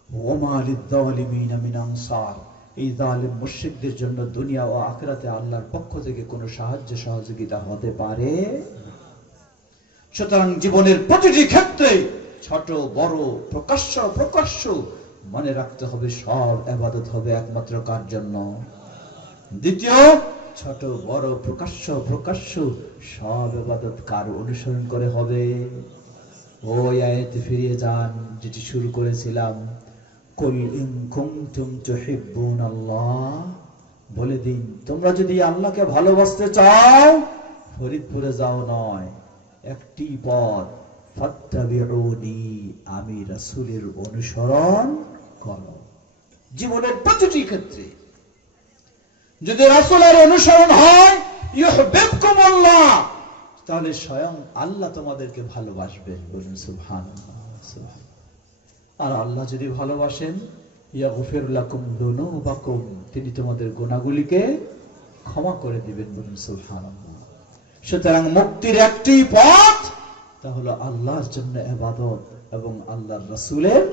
ওয়া মা লিয-যালিমিন মিন আনসার, এই জালিম মুশরিকদের জন্য দুনিয়া ও আখিরাতে আল্লাহর পক্ষ থেকে কোনো সাহায্য সহযোগিতা হতে পারে না। সুতরাং জীবনের প্রতিটি ক্ষেত্রে ছোট বড় প্রকাশ্য মনে রাখতে হবে, সব ইবাদত হবে একমাত্র কার জন্য? দ্বিতীয়, ছোট বড় প্রকাশ্য সব ইবাদত কার অনুসরণ করে হবে? ওই আয়াতে ফিরে যান, যেটি শুরু করেছিলাম, কুল ইন কুনতুম তুহিব্বুনাল্লাহ, বলে দিন, তোমরা যদি আল্লাহকে ভালোবাসতে চাও ফরিদপুরে যাও নয়, একটি পথ, ফাত্তাবিউনি, আমি রাসূলের অনুসরণ করো। জীবনের প্রতিটি ক্ষেত্রে যদি রাসূলের অনুসরণ হয়, ইউহিব্বুকুমুল্লাহ, তাহলে স্বয়ং আল্লাহ তোমাদেরকে ভালোবাসবেন। বলুন সুবহানাল্লাহ, সুবহানাল্লাহ। আর আল্লাহ যদি ভালোবাসেন, ইয়াগফির লাকুম যুনুবাকুম, তিনি তোমাদের গুনাহগুলিকে ক্ষমা করে দিবেন। বলুন সুবহানাল্লাহ। সুতরাং মুক্তির একটি পথ, তা হলো আল্লাহর জন্য ইবাদত এবং আল্লাহর রাসূলের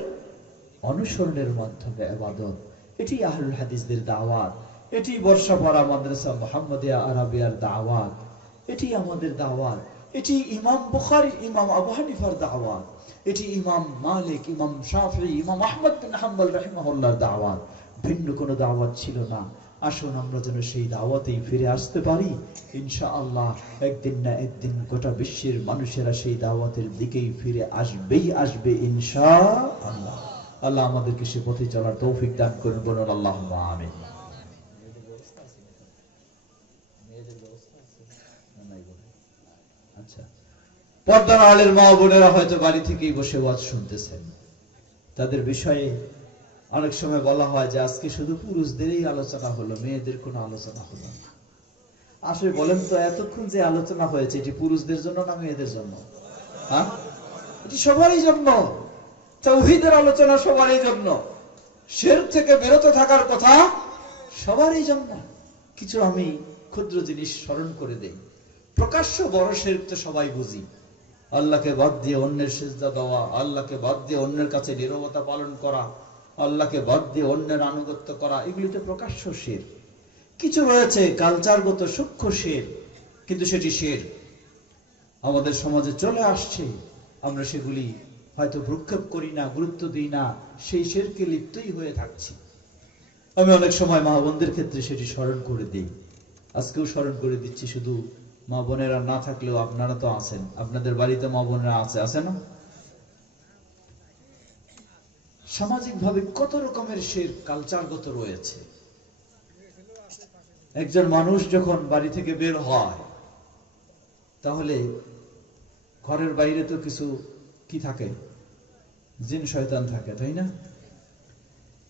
অনুসরণের মাধ্যমে ইবাদত। এটি আহলুল হাদিসদের দাওয়াত, এটি বর্ষাপাড়া মাদ্রাসা মুহাম্মাদিয়া আরাবিয়ার দাওয়াত, এটি আমাদের দাওয়াত, এটি ইমাম বুখারী, ইমাম আবু হানিফার দাওয়াত, এটি ইমাম মালিক, ইমাম শাফিঈ, ইমাম আহমদ বিন হাম্বল রাহিমাহুল্লাহর দাওয়াত। ভিন্ন কোনো দাওয়াত ছিল না। আসুন আমরা যেন সেই দাওয়াতেই ফিরে আসতে পারি। ইনশাআল্লাহ একদিন না একদিন গোটা বিশ্বের মানুষেরা সেই দাওয়াতের দিকেই ফিরে আসবেই আসবে ইনশাআল্লাহ। আল্লাহ আমাদেরকে সে পথে চলার তৌফিক দান করুন। বলুন আল্লাহুম্মা আমিন। আচ্ছা, পর্দার আড়ালের মা বোনেরা হয়তো বাড়ি থেকেই বসে ওয়াজ শুনতেছেন। তাদের বিষয়ে অনেক সময় বলা হয় যে আজকে শুধু পুরুষদেরই আলোচনা হলো, মেয়েদের কোনো আলোচনা হলো না। আসলে বলেন তো, এতক্ষণ যে আলোচনা হয়েছে এটি পুরুষদের জন্য না মেয়েদের জন্য? হ্যাঁ, এটি সবারই জন্য। তাওহীদের আলোচনা সবারই জন্য, শিরক থেকে বিরত থাকার কথা সবারই জন্য। কিছু আমি ক্ষুদ্র জিনিস স্মরণ করে দেই। প্রকাশ্য বড় শিরক তো সবাই বুঝি, আল্লাহকে বাদ দিয়ে অন্যের সিজদা দেওয়া, আল্লাহকে বাদ দিয়ে অন্যের কাছে নীরবতা পালন করা, আল্লাহকে বাদ দিয়ে অন্যের আনুগত্য করা, এগুলি তো প্রকাশ্য শিরক। কিছু রয়েছে কালচারগত সূক্ষ্ম শিরক, কিন্তু সেটি শিরক আমাদের সমাজে চলে আসছে, আমরা সেগুলি হয়তো ভ্রুক্ষেপ করি না, গুরুত্ব দিই না, সেই শিরকে লিপ্তই হয়ে থাকছি। আমি অনেক সময় মা বোনদের ক্ষেত্রে সেটি স্মরণ করে দিই, আজকেও স্মরণ করে দিচ্ছি। শুধু মা বোনেরা না থাকলেও আপনারা তো আছেন, আপনাদের বাড়িতে মা বোনেরা আছে না? সামাজিক ভাবে কত রকমের শিরক কালচারগত রয়েছে। একজন মানুষ যখন বাড়ি থেকে বের হয়, তাহলে ঘরের বাইরে তো কিছু কি থাকে, জিন শয়তান থাকে, তাই না?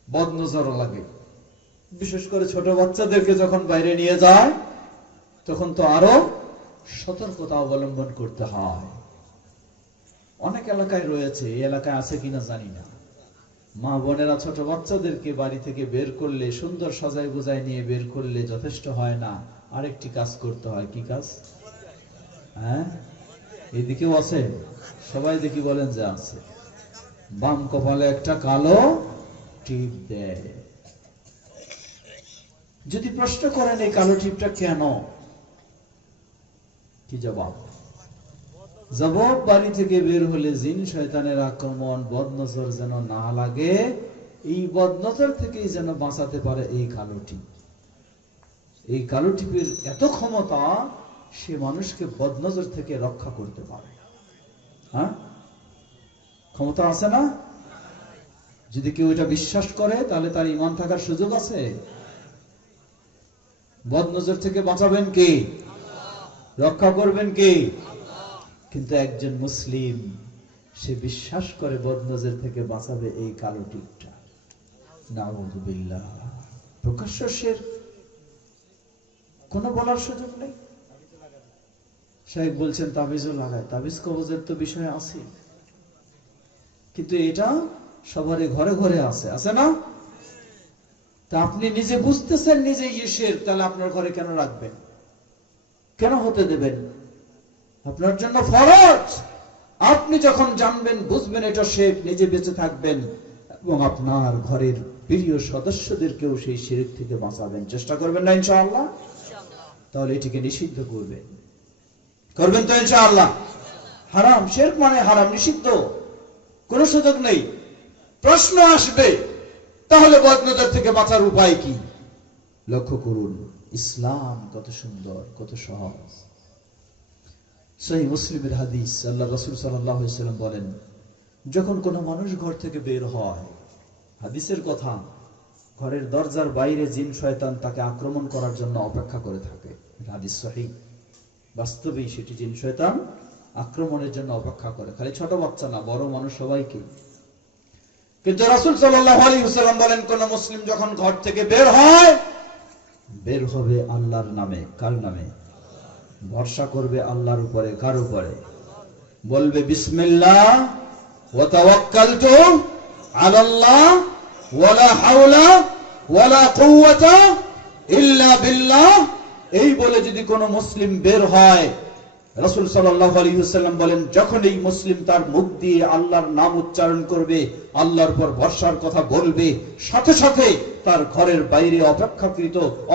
বদনজর লাগে। বিশেষ করে ছোট বাচ্চাদেরকে যখন বাইরে নিয়ে যায়, তখন তো আরো সতর্কতা অবলম্বন করতে হয়। অনেক এলাকায় রয়েছে, এই এলাকায় আছে কিনা জানি না, মা বোনেরা ছোট বাচ্চাদেরকে বাড়ি থেকে বের করলে, সুন্দর সাজায় গুজায় নিয়ে বের করলে যথেষ্ট হয় না, আরেকটি কাজ করতে হয়। কি কাজ? হ্যাঁ, এদিকেও আছে, সবাই দেখি বলেন যে আছে। বাম কপালে একটা কালো টিপ দেয়। যদি প্রশ্ন করেন এই কালো টিপটা কেন, কি জবাব? জবাব, বাড়ি থেকে বের হলে জিন শয়তানের আক্রমণ, বদনজর যেন না লাগে, এই বদনজর থেকেই যেন বাঁচাতে পারে এই কালো টিপ। এই কালো টিপের এত ক্ষমতা, সে মানুষকে বদনজর থেকে রক্ষা করতে পারে। হ্যাঁ, ক্ষমতা আছে না? যদি কেউ এটা বিশ্বাস করে, তাহলে তার ঈমান থাকার সুযোগ আছে। বদনজর থেকে বাঁচাবেন কে? রক্ষা করবেন কে? কিন্তু একজন মুসলিম সে বিশ্বাস করে বদনজর থেকে বাঁচাবে এই কালো টিপটা। নাউযুবিল্লাহ। প্রকাশ্য শিরক, কোনো বলার সুযোগ নেই। শাইখ বলছেন তাবিজও লাগায়, তাবিজ কবজের তো বিষয় আছে, কিন্তু এটা সবারই ঘরে ঘরে আছে না? তা আপনি নিজে বুঝতেছেন নিজে শিরক, তাহলে আপনার ঘরে কেন রাখবেন, কেন হতে দেবেন? আপনার জন্য ফরজ। আপনি যখন জানবেন, বুঝবেন এটা শিরক, নিজে বেঁচে থাকবেন এবং আপনার ঘরের প্রিয় সদস্যদেরকেও সেই শিরক থেকে বাঁচাবেন। চেষ্টা করবেন না ইনশাআল্লাহ? তাহলে এটিকে নিষিদ্ধ করবেন তো ইনশাআল্লাহ? হারাম, শিরক মানে হারাম, নিষিদ্ধ, কোনো সুযোগ নেই। প্রশ্ন আসবে, তাহলে বদনজর থেকে বাঁচার উপায় কি? লক্ষ্য করুন, ইসলাম কত সুন্দর, কত সহজ। সহিহ মুসলিমের হাদিস, আল্লাহ রাসূল সাল্লাল্লাহু আলাইহি ওয়াসাল্লাম বলেন, যখন কোনো মানুষ ঘর থেকে বের হয়, হাদিসের কথা, ঘরের দরজার বাইরে জিন শয়তান তাকে আক্রমণ করার জন্য অপেক্ষা করে থাকে। হাদিস সহিহ। বাস্তবেই সেটি জিন শয়তান আক্রমণের জন্য অপেক্ষা করে, খালি ছোট বাচ্চা না, বড় মানুষ সবাইকে। কিন্তু রাসূল সাল্লাল্লাহু আলাইহি ওয়াসাল্লাম বলেন, কোন মুসলিম যখন ঘর থেকে বের হয়, বের হবে আল্লাহর নামে। কার নামে? ভরসা করবে আল্লাহর উপরে। কার উপরে? বলবে বিসমিল্লাহ ওয়া তাওয়াক্কালতু আলাল্লাহ ওয়ালা হাওলা ওয়ালা কুওয়াতা ইল্লা বিল্লাহ। এই বলে যদি কোন মুসলিম বের হয়, রাসূল সাল্লাল্লাহু আলাইহি ওয়াসাল্লাম বলেন, যখন এই মুসলিম তার মুখ দিয়ে আল্লাহর নাম উচ্চারণ করবে, আল্লাহর উপর ভরসার কথা বলবে, সাথে সাথে তার ঘরের বাইরে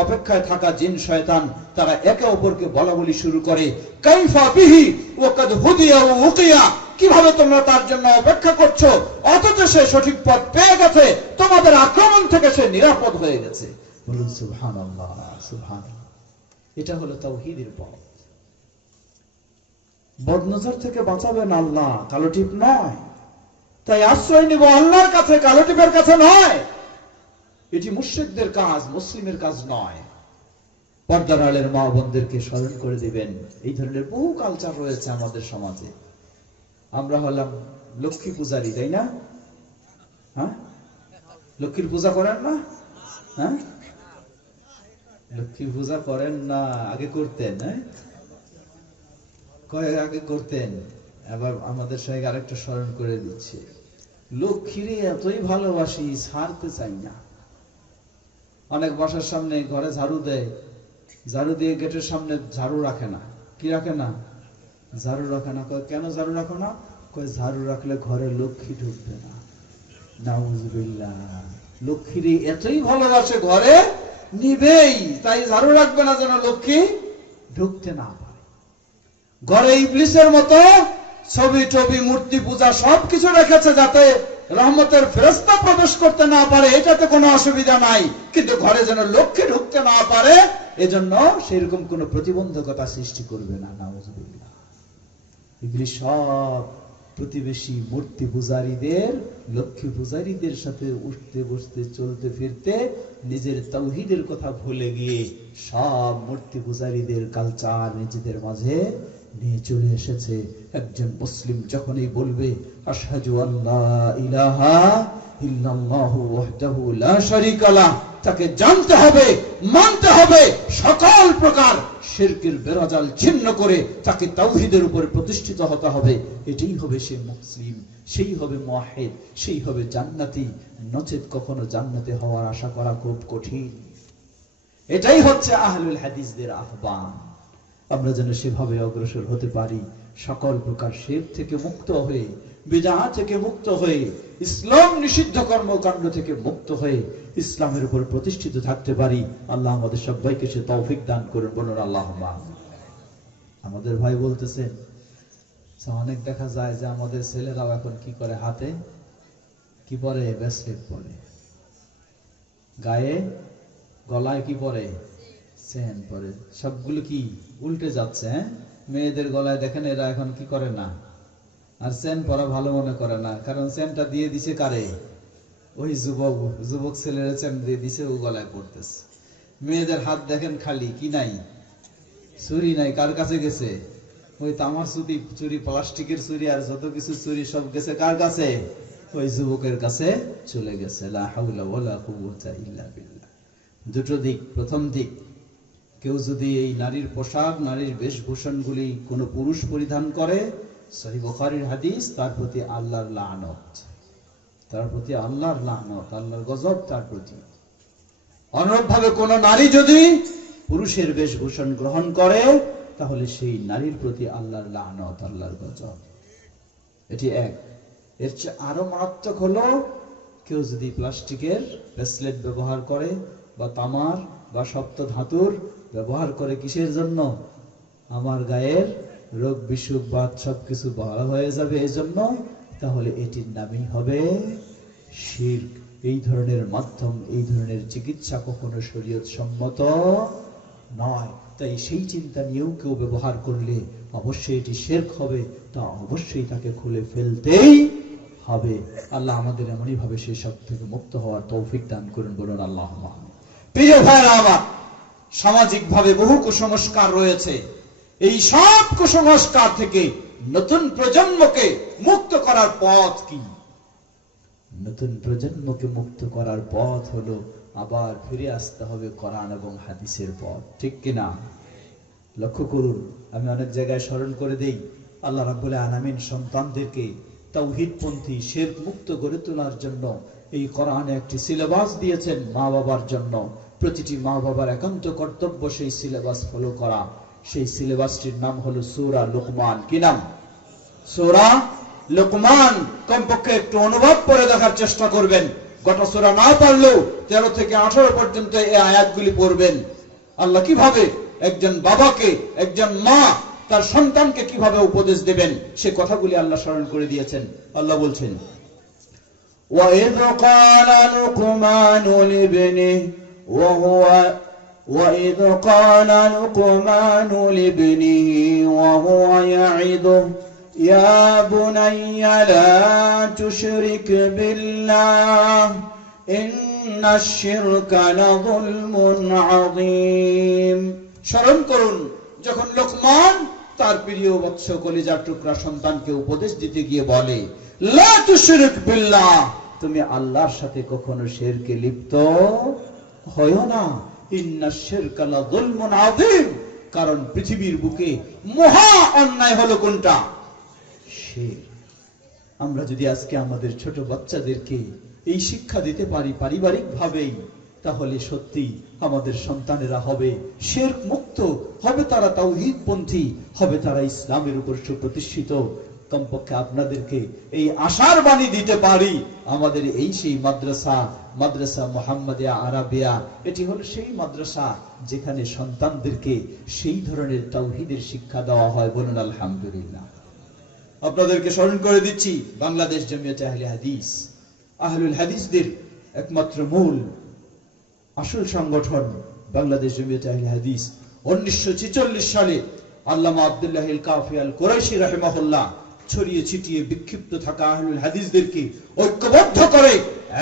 অপেক্ষায় থাকা জিন শয়তান তারা একে অপরকে বলা বলি শুরু করে, কাইফা বিহি ওয়া কাদ হুদিয়া ওয়া উকিয়া। কিভাবে তোমরা তার জন্য অপেক্ষা করছো, অথচ সে সঠিক পথ পেয়ে গেছে, তোমাদের আক্রমণ থেকে সে নিরাপদ হয়ে গেছে। বলুন সুবহানাল্লাহ, সুবহানাল্লাহ। এটা হলো তাওহীদের পথ। বদনজর থেকে বাঁচাবেন আল্লাহ, কালো টিপ নয়। তাই আশ্রয় নিব আল্লাহর কাছে, কালো টিপের কাছে নয়। এটি মুশরিকদের কাজ, মুসলিমের কাজ নয়। পর্দার আড়ালের মা বোনদেরকে স্মরণ করে দিবেন, এই ধরনের বহু কালচার রয়েছে আমাদের সমাজে। আমরা হলাম লক্ষ্মী পূজারী, তাই না? হ্যাঁ, লক্ষ্মীর পূজা করেন না? হ্যাঁ, লক্ষ্মীর পূজা করেন না? আগে করতেন। হ্যাঁ, কয়েক আগে করতেন। আবার আমাদের সঙ্গে আরেকটা স্মরণ করে দিচ্ছি, লক্ষ্মীরে এতই ভালোবাসি, ছাড়তে চাই না। অনেক বাসার সামনে ঘরে ঝাড়ু দেয়, ঝাড়ু দিয়ে গেটের সামনে ঝাড়ু রাখে না। কি রাখে না? ঝাড়ু রাখে না। কয় কেন ঝাড়ু রাখো না? কয় ঝাড়ু রাখলে ঘরে লক্ষ্মী ঢুকবে না। নাউজুবিল্লাহ। লক্ষ্মীরে এতই ভালোবাসে, ঘরে নিবেই, তাই ঝাড়ু রাখবে না যেন লক্ষ্মী ঢুকতে না পারে। ঘরে ইবলিসের মতো ছবি টবি মূর্তি পূজা সবকিছু রেখেছে যাতে রহমতের ফেরেশতা প্রবেশ করতে না পারে, এটাতে কোনো অসুবিধা নাই, কিন্তু ঘরে যেন লক্ষ্মী ঢুকতে না পারে এজন্য সেরকম কোনো প্রতিবন্ধকতা সৃষ্টি করবে না। নাউজুবিল্লাহ। ইবলিস সব প্রতিবেশী মূর্তি পূজারীদের, লক্ষ্মী পূজারীদের সাথে উঠতে বসতে চলতে ফিরতে নিজের তাওহীদের কথা ভুলে গিয়ে সব মূর্তি পূজারীদের কালচার নিজেদের মাঝে নিয়ে চলে এসেছে। একজন মুসলিম যখনই বলবে আশহাদু আল্লা ইলাহা ইল্লাল্লাহু ওয়াহদাহু লা শারীকা লাহ, তাকে জানতে হবে, মানতে হবে, সকল প্রকার শিরকের বেড়াজাল ছিন্ন করে তাকে তাওহীদের উপর প্রতিষ্ঠিত হতে হবে। এটাই হবে সে মুসলিম, সেই হবে মুওয়াহহিদ, সেই হবে জান্নাতি। নচেত কখনো জান্নাতে হওয়ার আশা করা খুব কঠিন। এটাই হচ্ছে আহলুল হাদিসদের আহ্বান। আমরা যেন সেভাবে অগ্রসর হতে পারি, সকল প্রকার শিরক থেকে মুক্ত হয়ে, বিদআত থেকে মুক্ত হয়ে, ইসলাম নিষিদ্ধ কর্মকাণ্ড থেকে মুক্ত হয়ে ইসলামের উপর প্রতিষ্ঠিত থাকতে পারি। আল্লাহ আমাদের সবাইকে সে তৌফিক দান করুন। বলুন আল্লাহুম্মা। আমাদের ভাই বলতেছেন, অনেক দেখা যায় যে আমাদের ছেলেরাও এখন কি করে, হাতে কি পরে? ব্রেসলেট পরে, গায়ে গলায় কি পরে? চেন পরে। সবগুলো কি উল্টে যাচ্ছে। হ্যাঁ, মেয়েদের গলায় দেখেন এরা এখন কি করে না, আর চেন পরা ভালো মনে করে না, কারণ চেনটা দিয়ে দিছে কারে? ওই যুবক ছেলেরা চেন দিয়ে দিছে, ও গলায় পড়তেছে। মেয়েদের হাত দেখেন খালি, কি নাই? চুরি নাই। কার কাছে গেছে? ওই তামার চুরি, প্লাস্টিকের চুরি, আর যত কিছু চুরি সব গেছে কার কাছে? ওই যুবকের কাছে চলে গেছে। লা হাওলা ওয়ালা কুওয়াতা ইল্লা বিল্লাহ। দুটো দিক। প্রথম দিক, কেউ যদি এই নারীর পোশাক, নারীর বেশভূষণগুলি কোনো পুরুষ পরিধান করে, সহিহ বুখারীর হাদিস, তার প্রতি আল্লাহর লানত, তার প্রতি আল্লাহর লানত, আল্লাহর গজব তার প্রতি। অনুরূপভাবে কোন নারী যদি পুরুষের বেশভূষণ গ্রহণ করে, তাহলে সেই নারীর প্রতি আল্লাহর লানত, আল্লাহর গজব। এটি এক। এর চেয়ে আরো মারাত্মক হলো, কেউ যদি প্লাস্টিকের ব্রেসলেট ব্যবহার করে, বা তামার বা সপ্ত ধাতুর ব্যবহার করে, কিসের জন্য? আমার গায়ের রোগ বিসুখ বাত সবকিছু ভালো হয়ে যাবে এজন্য, তাহলে এটির নামই হবে শিরক। এই ধরনের মাধ্যম, এই ধরনের চিকিৎসা কখনো শরীয়ত সম্মত নয়। তাই সেই চিন্তা নিয়েও কেউ ব্যবহার করলে অবশ্যই এটি শিরক হবে, তা অবশ্যই তাকে খুলে ফেলতেই হবে। আল্লাহ আমাদের এমনই ভাবে সেই সব থেকে মুক্ত হওয়ার তৌফিক দান করুন, বলুন আল্লাহুম্মা আমিন। প্রিয় ভাইরা আমার, সামাজিক ভাবে বহু কুসংস্কার রয়েছে। এই সব কুসংস্কার থেকে নতুন প্রজন্মকে মুক্ত করার পথ কি? নতুন প্রজন্মকে মুক্ত করার পথ হলো আবার ফিরে আসতে হবে কোরআন এবং হাদিসের পথ, ঠিক কিনা? লক্ষ্য করুন, আমি অনেক জায়গায় স্মরণ করে দেই, আল্লাহ রাব্বুল আলামিন সন্তানদেরকে তাওহীদপন্থী শিরক মুক্ত করে তোলার জন্য এই কোরআনে একটি সিলেবাস দিয়েছেন মা বাবার জন্য। প্রতিটি মা বাবার একান্ত কর্তব্য সেই সিলেবাস ফলো করা। সেই সিলেবাসটির নাম হলো সূরা লুকমান। কি নাম? সূরা লুকমান। কমপক্ষে একটু অনুবাদ করে দেখার চেষ্টা করবেন। গোটা সূরা না পারলেও 13 থেকে 18 পর্যন্ত এই আয়াতগুলি পড়বেন। আল্লাহ কিভাবে একজন বাবাকে, একজন মা তার সন্তানকে কিভাবে উপদেশ দেবেন সে কথাগুলি আল্লাহ স্মরণ করে দিয়েছেন। আল্লাহ বলছেন, وَإِذْ قَالَ لُقْمَانُ لِابْنِهِ وَهُوَ يَعِظُهُ يَا بُنَيَّ لَا تُشْرِكْ بِاللَّهِ إِنَّ الشِّرْكَ لَظُلْمٌ عَظِيمٌ। স্মরণ করুন যখন লোকমান তার প্রিয় বৎস কলিজার টুকরা সন্তানকে উপদেশ দিতে গিয়ে বলে, লা তুশরিক বিল্লাহ, তুমি আল্লাহর সাথে কখনো শিরকে লিপ্ত হয়ো না। ইন্নাশ শিরকা লাযুলমুন আযীম, কারণ পৃথিবীর বুকে মহা অন্যায় হলো কোনটা? শিরক। আমরা যদি আজকে আমাদের ছোট বাচ্চাদেরকে এই শিক্ষা দিতে পারি পারিবারিক ভাবেই, তাহলে সত্যি আমাদের সন্তানেরা হবে শিরক মুক্ত, হবে তারা তাওহীদপন্থী, হবে তারা ইসলামের উপর সুপ্রতিষ্ঠিত। কমপক্ষে আপনাদেরকে এই আশার বাণী দিতে পারি, আমাদের এই সেই মাদ্রাসা মুহাম্মাদিয়া আরাবিয়া, এটি হলো সেই মাদ্রাসা যেখানে সন্তানদেরকে সেই ধরনের তাওহীদের শিক্ষা দেওয়া হয়। বলুন আলহামদুলিল্লাহ। আপনাদেরকে স্মরণ করে দিচ্ছি, বাংলাদেশ জমিয়তে আহলে হাদিস, আহলুল হাদিসদের একমাত্র মূল আসল সংগঠন বাংলাদেশ জমিয়তে আহলে হাদিস 1946 সালে আল্লামা আব্দুল্লাহ আল কাফি আল কুরাইশি রাহিমাহুল্লাহ ছড়িয়ে ছিটিয়ে বিক্ষিপ্ত থাকা আহলুল হাদিসদেরকে ঐক্যবদ্ধ করে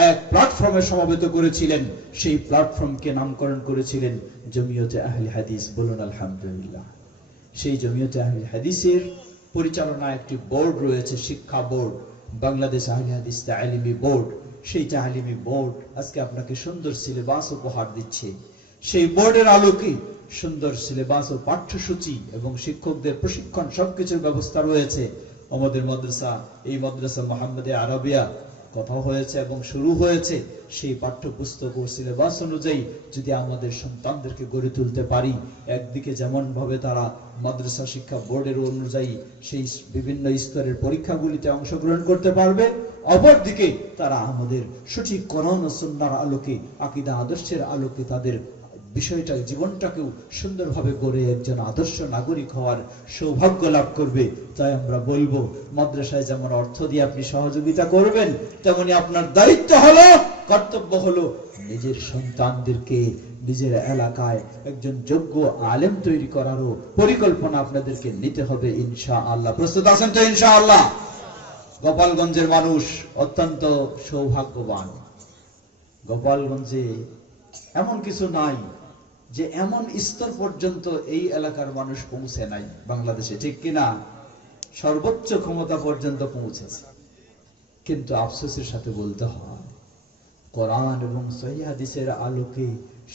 এক প্ল্যাটফর্মে সমবেত করেছিলেন। সেই প্ল্যাটফর্মকে নামকরণ করেছিলেন জমিয়তে আহলে হাদিস। বলুন আলহামদুলিল্লাহ। সেই জমিয়তে আহলে হাদিসের পরিচালনায় একটি বোর্ড রয়েছে, শিক্ষা বোর্ড, বাংলাদেশ আহলে হাদিস তালিমি বোর্ড। সেই তালিমি বোর্ড আজকে আপনাকে সুন্দর সিলেবাস উপহার দিচ্ছে। সেই বোর্ডের আলোকে সুন্দর সিলেবাস ও পাঠ্যসূচি এবং শিক্ষকদের প্রশিক্ষণ সবকিছুর ব্যবস্থা রয়েছে। আমাদের মাদ্রাসা, এই মাদ্রাসা মুহাম্মাদিয়া আরাবিয়া কথা হয়েছে এবং শুরু হয়েছে। সেই পাঠ্যপুস্তক ও সিলেবাস অনুযায়ী যদি আমাদের সন্তানদেরকে গড়ে তুলতে পারি, একদিকে যেমন ভাবে তারা মাদ্রাসা শিক্ষা বোর্ডের অনুযায়ী সেই বিভিন্ন স্তরের পরীক্ষাগুলিতে অংশগ্রহণ করতে পারবে, অপরদিকে তারা আমাদের সঠিক কোরআন ও সুন্নাহর আলোকে, আকীদা আদর্শের আলোকে তাদের বিষয়টা, জীবনটাকেও সুন্দরভাবে গড়ে একজন আদর্শ নাগরিক হওয়ার সৌভাগ্য লাভ করবে। তাই আমরা বলবো, মাদ্রাসায় যেমন অর্থ দিয়ে আপনি সহযোগিতা করবেন, তেমনি আপনার দায়িত্ব হলো, কর্তব্য হলো নিজের সন্তানদেরকে নিজের এলাকায় একজন যোগ্য আলেম তৈরি করারও পরিকল্পনা আপনাদেরকে নিতে হবে ইনশাআল্লাহ। প্রস্তুত আছেন তো ইনশাআল্লাহ? গোপালগঞ্জের মানুষ অত্যন্ত সৌভাগ্যবান। গোপালগঞ্জে এমন কিছু নাই যে এমন স্তর পর্যন্ত এই এলাকার মানুষ পৌঁছে নাই বাংলাদেশে, ঠিক কিনা? সর্বোচ্চ ক্ষমতা পর্যন্ত পৌঁছেছে। কিন্তু আফসোসের সাথে বলতে হয়, কোরআন এবং সহিহ হাদিসের আলোকে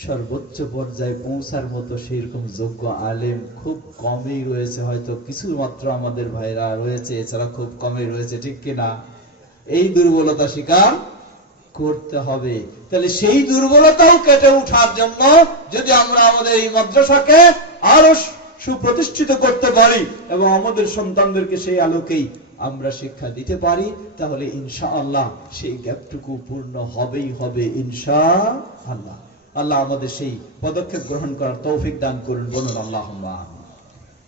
সর্বোচ্চ পর্যায়ে পৌঁছার মতো সেরকম যোগ্য আলেম খুব কমই রয়েছে। হয়তো কিছু মাত্র আমাদের ভাইরা রয়েছে, এছাড়া খুব কমই রয়েছে, ঠিক কিনা? এই দুর্বলতা স্বীকার করতে হবে। তাহলে সেই দুর্বলতাও কেটে ওঠার জন্য যদি আমরা আমাদের এই মাদ্রাসাকে আরো সুপ্রতিষ্ঠিত করতে পারি এবং আমাদের সন্তানদেরকে সেই আলোকেই আমরা শিক্ষা দিতে পারি, তাহলে ইনশাআল্লাহ সেই গ্যাপটুকু পূর্ণ হবেই হবে ইনশাআল্লাহ। আল্লাহ আমাদের সেই পদক্ষেপ গ্রহণ করার তৌফিক দান করুন। বলুন আল্লাহুম্মা আমিন।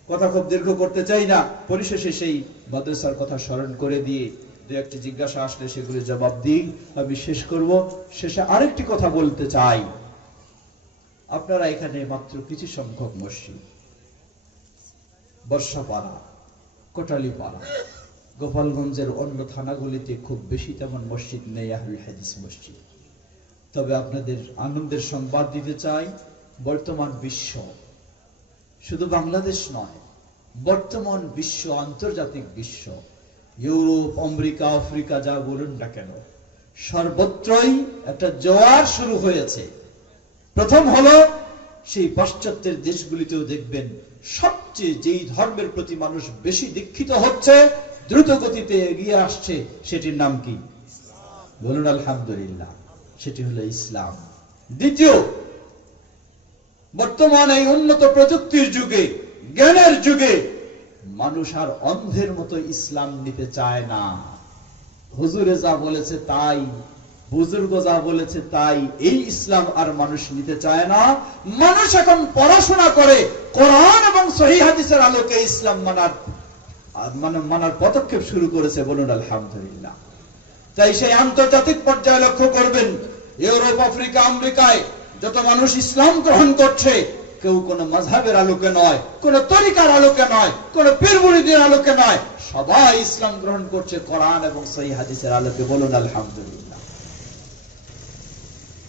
কথা খুব দীর্ঘ করতে চাই না, পরিশেষে সেই মাদ্রাসার কথা স্মরণ করে দিয়ে দু একটি জিজ্ঞাসা আসলে সেগুলি জবাব দিই, আমি শেষ করব। শেষে আরেকটি কথা বলতে চাই। আপনারা এখানে মাত্র কিছু সংখ্যক মসজিদ, বর্ষাপাড়া, কোটালীপাড়া, গোপালগঞ্জের অন্য থানাগুলিতে খুব বেশি তেমন মসজিদ নেই আহলুল হাদিস মসজিদ। তবে আপনাদের আনন্দের সংবাদ দিতে চাই, বর্তমান বিশ্ব, শুধু বাংলাদেশ নয়, বর্তমান বিশ্ব, আন্তর্জাতিক বিশ্ব, ইউরোপ, আমেরিকা, আফ্রিকা, যা বলুন না কেন, সর্বত্রই একটা জোয়ার শুরু হয়েছে। প্রথম হলো সেই পাশ্চাত্যের দেশগুলিতেও দেখবেন সবচেয়ে যেই ধর্মের প্রতি মানুষ বেশি দীক্ষিত হচ্ছে, দ্রুত গতিতে এগিয়ে আসছে, সেটির নাম কি? বলুন আলহামদুলিল্লাহ, সেটি হলো ইসলাম। দ্বিতীয়, বর্তমান এই উন্নত প্রযুক্তির যুগে, জ্ঞানের যুগে মানুষ আর অন্ধের মতো ইসলাম নিতে চায় না। হুজুরে যা বলেছে তাই, বুজুর্গ যা বলেছে তাই, এই ইসলাম আর মানুষ নিতে চায় না। মানুষ এখন পড়াশোনা করে, কোরআন এবং সহিহ হাদিসের আলোকে ইসলাম মানার পদক্ষেপ শুরু করেছে। বলুন আলহামদুলিল্লাহ। তাই সেই আন্তর্জাতিক পর্যায়ে লক্ষ্য করবেন, ইউরোপ, আফ্রিকা, আমেরিকায় যত মানুষ ইসলাম গ্রহণ করছে, কেউ কোন মাযহাবের আলোকে নয়, কোন তরিকার আলোকে নয়, কোন পীর মুরিদের আলোকে নয়, সবাই ইসলাম গ্রহণ করছে কোরআন এবং সহিহ হাদিসের আলোকে। বলুন আলহামদুলিল্লাহ।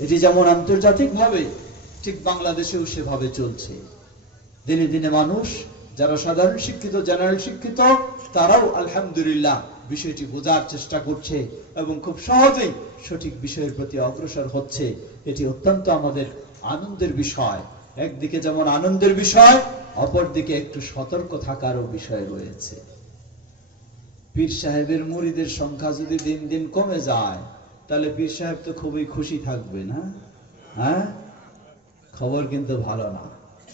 এটি যেমন আন্তর্জাতিক ভাবে, ঠিক বাংলাদেশেও সেভাবে চলছে। দিনে দিনে মানুষ যারা সাধারণ শিক্ষিত, জেনারেল শিক্ষিত, তারাও আলহামদুলিল্লাহ বিষয়টি বোঝার চেষ্টা করছে এবং খুব সহজেই সঠিক বিষয়ের প্রতি অগ্রসর হচ্ছে। এটি অত্যন্ত আমাদের আনন্দের বিষয়। একদিকে যেমন আনন্দের বিষয়, অপরদিকে একটু সতর্ক থাকারও বিষয় রয়েছে। পীর সাহেবের মুরিদের সংখ্যা যদি দিন দিন কমে যায়, তাহলে পীর সাহেব তো খুবই খুশি থাকবে না? হ্যাঁ, খবর কিন্তু ভালো না,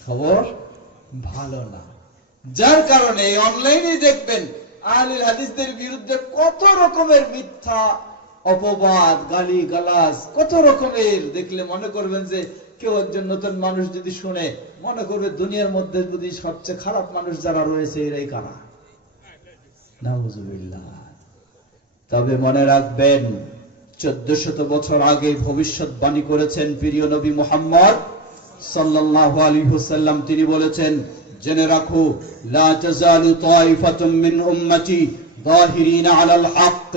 খবর ভালো না। যার কারণে অনলাইনে দেখবেন আহলুল হাদিসদের বিরুদ্ধে কত রকমের মিথ্যা অপবাদ, গালি গালাজ, কত রকমের। দেখলে মনে করবেন যে কেউ একজন নতুন মানুষ যদি শুনে, মনে করবে দুনিয়ার মধ্যে যদি সবচেয়ে খারাপ মানুষ যারা রয়েছে এরাই কারা। নাউজুবিল্লাহ। তবে মনে রাখবেন, 1400 বছর আগে ভবিষ্যৎবাণী করেছেন প্রিয় নবী মুহাম্মদ সাল্লাল্লাহু আলাইহি ওয়াসাল্লাম। তিনি বলেছেন, জেনে রাখো, লা তাজালু তাইফাতুম মিন উম্মতি যাহিরিনা আলাল হক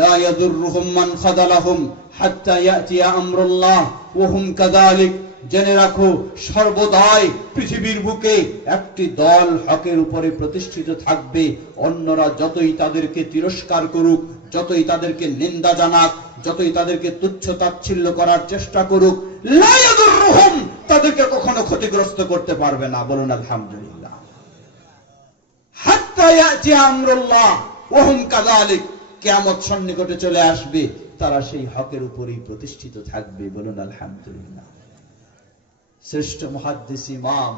লা ইয়াদুররুহুম মান খাযালাহুম হাত্তা ইয়াতিয়া আমরুল্লাহ ওয়া হুম কাযালিক। জেনে রাখো, সর্বদাই পৃথিবীর বুকে একটি দল হকের উপরে প্রতিষ্ঠিত থাকবে। অন্যরা যতই তাদেরকে তিরস্কার করুক, যতই তাদেরকে নিন্দা জানাক, যতই তাদেরকে তুচ্ছ তাচ্ছিল্য করার চেষ্টা করুক, লা ইয়াদুররুহুম, তাদেরকে কখনো ক্ষতিগ্রস্ত করতে পারবে না। বলুন আলহামদুলিল্লাহ। হাত্তা ইয়াতিয়া আমরুল্লাহ ওয়া হুম কাযালিক, কিয়ামত সন্নিকটে চলে আসবে, তারা সেই হকের উপরেই প্রতিষ্ঠিত থাকবে। বলুন আলহামদুলিল্লাহ। শ্রেষ্ঠ মুহাদ্দিস ইমাম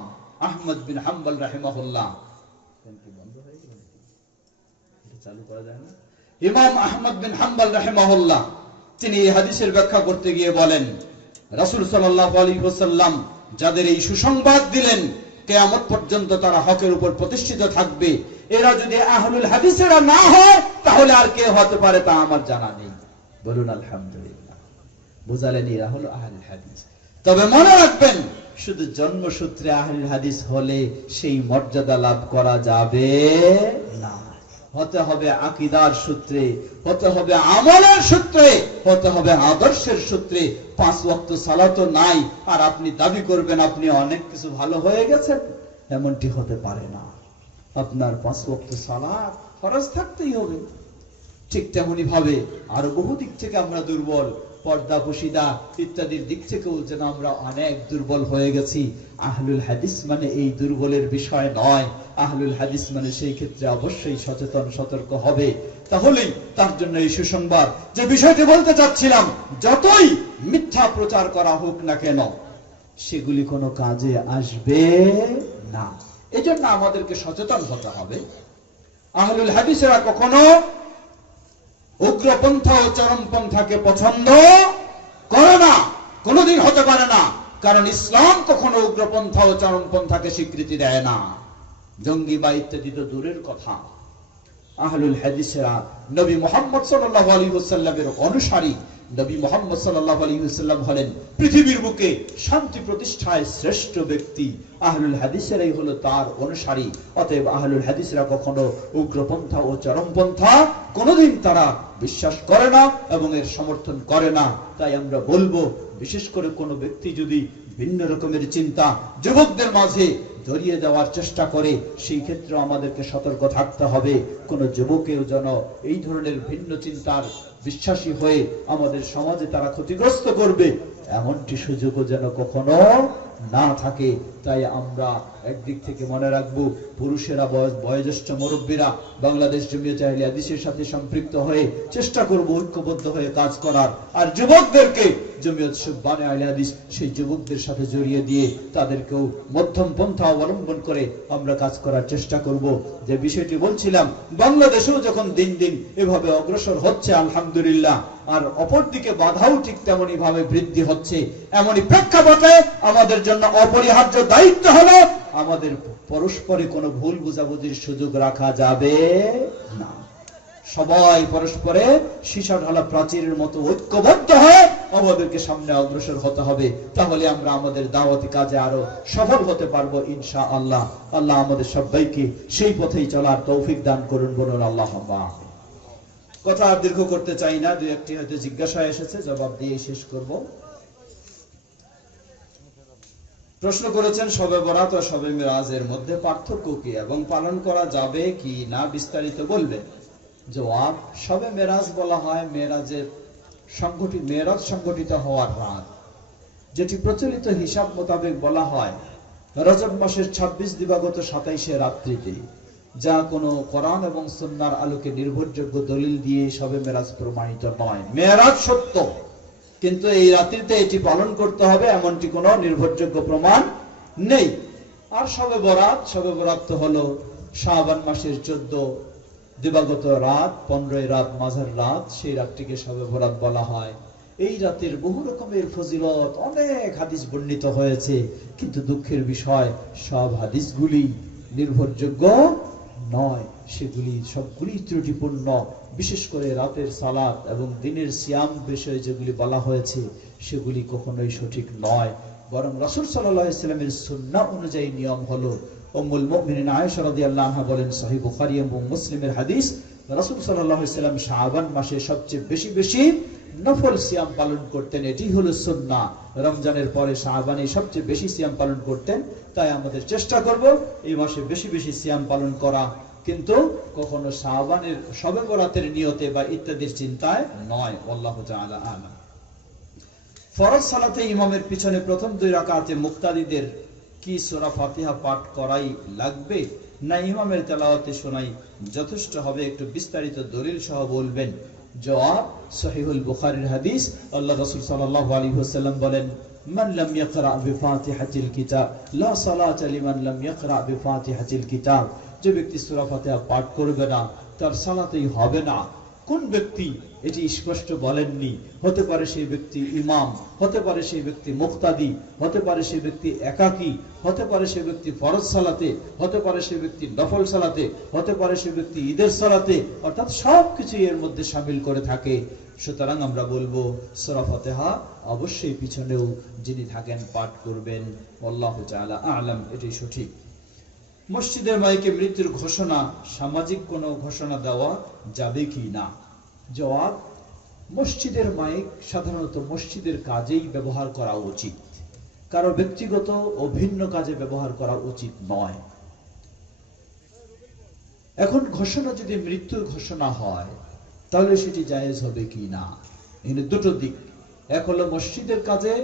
আহমদ বিন হাম্বল রাহিমাহুল্লাহ, চালু করা যায় না? ইমাম আহমদ বিন হাম্বল রাহিমাহুল্লাহ তিনি এই হাদিসের ব্যাখ্যা করতে গিয়ে বলেন, রাসূল সাল্লাল্লাহু আলাইহি ওয়াসাল্লাম যাদের এই সুসংবাদ দিলেন কিয়ামত পর্যন্ত তারা হকের উপর প্রতিষ্ঠিত থাকবে, এরা যদি আহলুল হাদিসেরা না হয় তাহলে আর কে হতে পারে তা আমার জানা নেই। বলুন আলহামদুলিল্লাহ। বুঝালেন, এরা হলো আহলুল হাদিস। তবে মনে রাখবেন, শুধু জন্মসূত্রে আহলুল হাদিস হলে সেই মর্যাদা লাভ করা যাবে না। হতে হবে আকীদার সূত্রে, হতে হবে আমলের সূত্রে, হতে হবে আদর্শের সূত্রে। 5 ওয়াক্ত সালাতও নাই আর আপনি দাবি করবেন আপনি অনেক কিছু ভালো হয়ে গেছেন, এমনটি হতে পারে না। আপনার 5 ওয়াক্ত সালাত ফরজ থাকতেই হবে। ঠিক তেমনি ভাবে আরো বহু দিক থেকে আমরা দুর্বল, পর্দা পুশিদা ইত্যাদির দিক থেকেও যেন আমরা অনেক দুর্বল হয়ে গেছি। আহলুল হাদিস মানে এই দুর্বলের বিষয় নয়। আহলুল হাদিস মানে সেই ক্ষেত্রে অবশ্যই সচেতন, সতর্ক হবে। তাহলেই তার জন্য এই সুসংবাদ, যে বিষয়টি বলতে চাচ্ছিলাম, যতই মিথ্যা প্রচার করা হোক না কেন, সেগুলি কোনো কাজে আসবে না। এজন্য আমাদেরকে সচেতন হতে হবে। আহলুল হাদিসেরা কখনো উগ্রপন্থা ও চরমপন্থাকে পছন্দ করে না, কোনদিন হতে পারে না। কারণ ইসলাম কখনো উগ্রপন্থা ও চরমপন্থাকে স্বীকৃতি দেয় না। জঙ্গি বা ইত্যাদি তো দূরের কথা। আহলুল হাদিসেরা নবী মুহাম্মদ সাল্লাল্লাহু আলাইহি ওয়াসাল্লামের অনুসারী, নবী মুহাম্মদ সাল্লাল্লাহু আলাইহি ওয়াসাল্লাম হলেন পৃথিবীর বুকে শান্তি প্রতিষ্ঠায় শ্রেষ্ঠ ব্যক্তি। আহলুল হাদিসেরাই হলো তার অনুসারী। অতএব আহলুল হাদিসরা কখনো উগ্রপন্থা ও চরমপন্থা কোনোদিন তারা বিশ্বাস করে না এবং এর সমর্থন করে না। তাই আমরা বলবো, বিশেষ করে কোনো ব্যক্তি যদি ভিন্ন রকমের চিন্তা যুবকদের মাঝে ধরিয়ে দেওয়ার চেষ্টা করে, সেই ক্ষেত্রে আমাদেরকে সতর্ক থাকতে হবে। কোন যুবকেও যেন এই ধরনের ভিন্ন চিন্তার বিশ্বাসী হয়ে আমাদের সমাজে তারা ক্ষতিগ্রস্ত করবে, এমনটি সুযোগও যেন কখনো না থাকে। তাই আমরা একদিক থেকে মনে রাখবো, পুরুষেরা বয়োজ্যেষ্ঠ মুরব্বীরা বাংলাদেশ জমিয়ত আহলে হাদিসের সাথে সম্পৃক্ত হয়ে চেষ্টা করব ঐক্যবদ্ধ হয়ে কাজ করার। আর যুবকদেরকে জমিয়ত শুববানে আহলে হাদিস সেই যুবকদের সাথে জড়িয়ে দিয়ে তাদেরকেও মধ্যম পন্থা অবলম্বন করে আমরা কাজ করার চেষ্টা করব। যে বিষয়টি বলছিলাম, বাংলাদেশেও যখন দিন দিন এভাবে অগ্রসর হচ্ছে আলহামদুলিল্লাহ, আর অপরদিকে বাধাও ঠিক তেমনি ভাবে বৃদ্ধি হচ্ছে, এমনই প্রেক্ষাপটে আমাদের জন্য অপরিহার্য দায়িত্ব হলো আমাদের পরস্পরে কোনো ভুল বুঝাবুঝির সুযোগ রাখা যাবে না। সবাই পরস্পরে সীসা ঢালা প্রাচীরের মতো ঐক্যবদ্ধ হয়ে আমাদেরকে সামনে অগ্রসর হতে হবে। তাহলে আমরা আমাদের দাওয়াতি কাজে আরো সফল হতে পারবো ইনশাআল্লাহ। আল্লাহ আমাদের সবাইকে সেই পথেই চলার তৌফিক দান করুন, বলুন আল্লাহুম্মা। কথা আর দীর্ঘ করতে চাই না, দুই একটি হয়তো জিজ্ঞাসা এসেছে, জবাব দিয়ে শেষ করব। প্রশ্ন করেছেন শবে বরাত ও শবে মেরাজের মধ্যে পার্থক্য কি এবং পালন করা যাবে কি না, বিস্তারিত বলবেন। জবাব, শবে মেরাজ বলা হয় মেরাজ সংগঠিত হওয়ার রাত, যেটি প্রচলিত হিসাব মোতাবেক বলা হয় রজব মাসের 26 দিবাগত 27 রাত্রিতে, যা কোনো কোরআন এবং সুন্নাহর আলোকে নির্ভরযোগ্য দলিল দিয়ে শবে মেরাজ প্রমাণিত নয়। মেরাজ সত্য, কিন্তু এই রাত্রিতে এটি পালন করতে হবে এমনটি কোনো নির্ভরযোগ্য প্রমাণ নেই। আর শবে বরাত তো হলো শাবান মাসের 14 দিবাগত রাত, 15 রাত মাঝার রাত, সেই রাতটিকে শবে বরাত বলা হয়। এই রাতের বহু রকমের ফজিলত অনেক হাদিস বর্ণিত হয়েছে, কিন্তু দুঃখের বিষয় সব হাদিসগুলি নির্ভরযোগ্য নয়, সেগুলি সবগুলি ত্রুটিপূর্ণ। বিশেষ করে রাতের সালাত এবং দিনের সিয়াম বিষয়ে যেগুলি বলা হয়েছে সেগুলি কখনোই সঠিক নয়, বরং রাসূল সাল্লাল্লাহু আলাইহি ওয়াসাল্লামের সুন্নাহ অনুযায়ী নিয়ম হলো, উম্মুল মুমিনিন আয়েশা রাদিয়াল্লাহু আনহা বলেন, সহিহ বুখারী এবং মুসলিমের হাদিস, রাসূল সাল্লাল্লাহু আলাইহি ওয়াসাল্লাম শাবান মাসে সবচেয়ে বেশি নফল সিয়াম পালন করতেন, এটি হলো সুন্নাহ। রমজানের পরে শাবানে সবচেয়ে বেশি সিয়াম পালন করতেন। তাই আমাদের চেষ্টা করব এই মাসে বেশি সিয়াম পালন করা, কিন্তু কখনো শাবানের শবে বরাতের নিয়তে বা ইত্যাদির চিন্তায় নয়। আল্লাহু তাআলা আ'লাম। ফরজ সালাতে ইমামের পিছনে প্রথম 2 রাকাতে মুক্তাদিদের কি সূরা ফাতিহা পাঠ করাই লাগবে না ইমামের তেলাওয়াতে শোনাই যথেষ্ট হবে? একটু বিস্তারিত দলিল সহ বলবেন। জবাব, সহিহুল বুখারীর হাদিস, আল্লাহ রাসূল সাল্লাল্লাহু আলাইহি ওয়াসাল্লাম বলেন, মান লাম ইয়াকরা বিফাতিহাতিল কিতাব লা সালাতা লিমান লাম ইয়াকরা বিফাতিহাতিল কিতাব। যে ব্যক্তি সূরা ফাতিহা পাঠ করবে না তার সালাতই হবে না। কোন ব্যক্তি এটি স্পষ্ট বলেননি। হতে পারে সেই ব্যক্তি ইমাম, হতে পারে সেই ব্যক্তি মুক্তাদি, হতে পারে সেই ব্যক্তি একাকী, হতে পারে সেই ব্যক্তি ফরজ সালাতে, হতে পারে সেই ব্যক্তি নফল সালাতে, হতে পারে সেই ব্যক্তি ঈদের সালাতে, অর্থাৎ সবকিছু এর মধ্যে শামিল করে থাকে। সুতরাং আমরা বলবো সূরা ফাতিহা অবশ্যই পিছনেও যিনি থাকেন পাঠ করবেন। আল্লাহু তাআলা আ'লাম, এটাই সঠিক। মসজিদের মাইকে মৃত্যুর ঘোষণা, সামাজিক কোনো ঘোষণা দেওয়া যাবে কি না? জবাব, মসজিদের মাইক সাধারণত মসজিদের কাজেই ব্যবহার করা উচিত, কারো ব্যক্তিগত ও ভিন্ন কাজে ব্যবহার করা উচিত নয়। এখন ঘোষণা যদি মৃত্যুর ঘোষণা হয় তাহলে সেটি জায়েজ হবে কি না, এর দুটো দিক। এক হলো মসজিদের কাজে,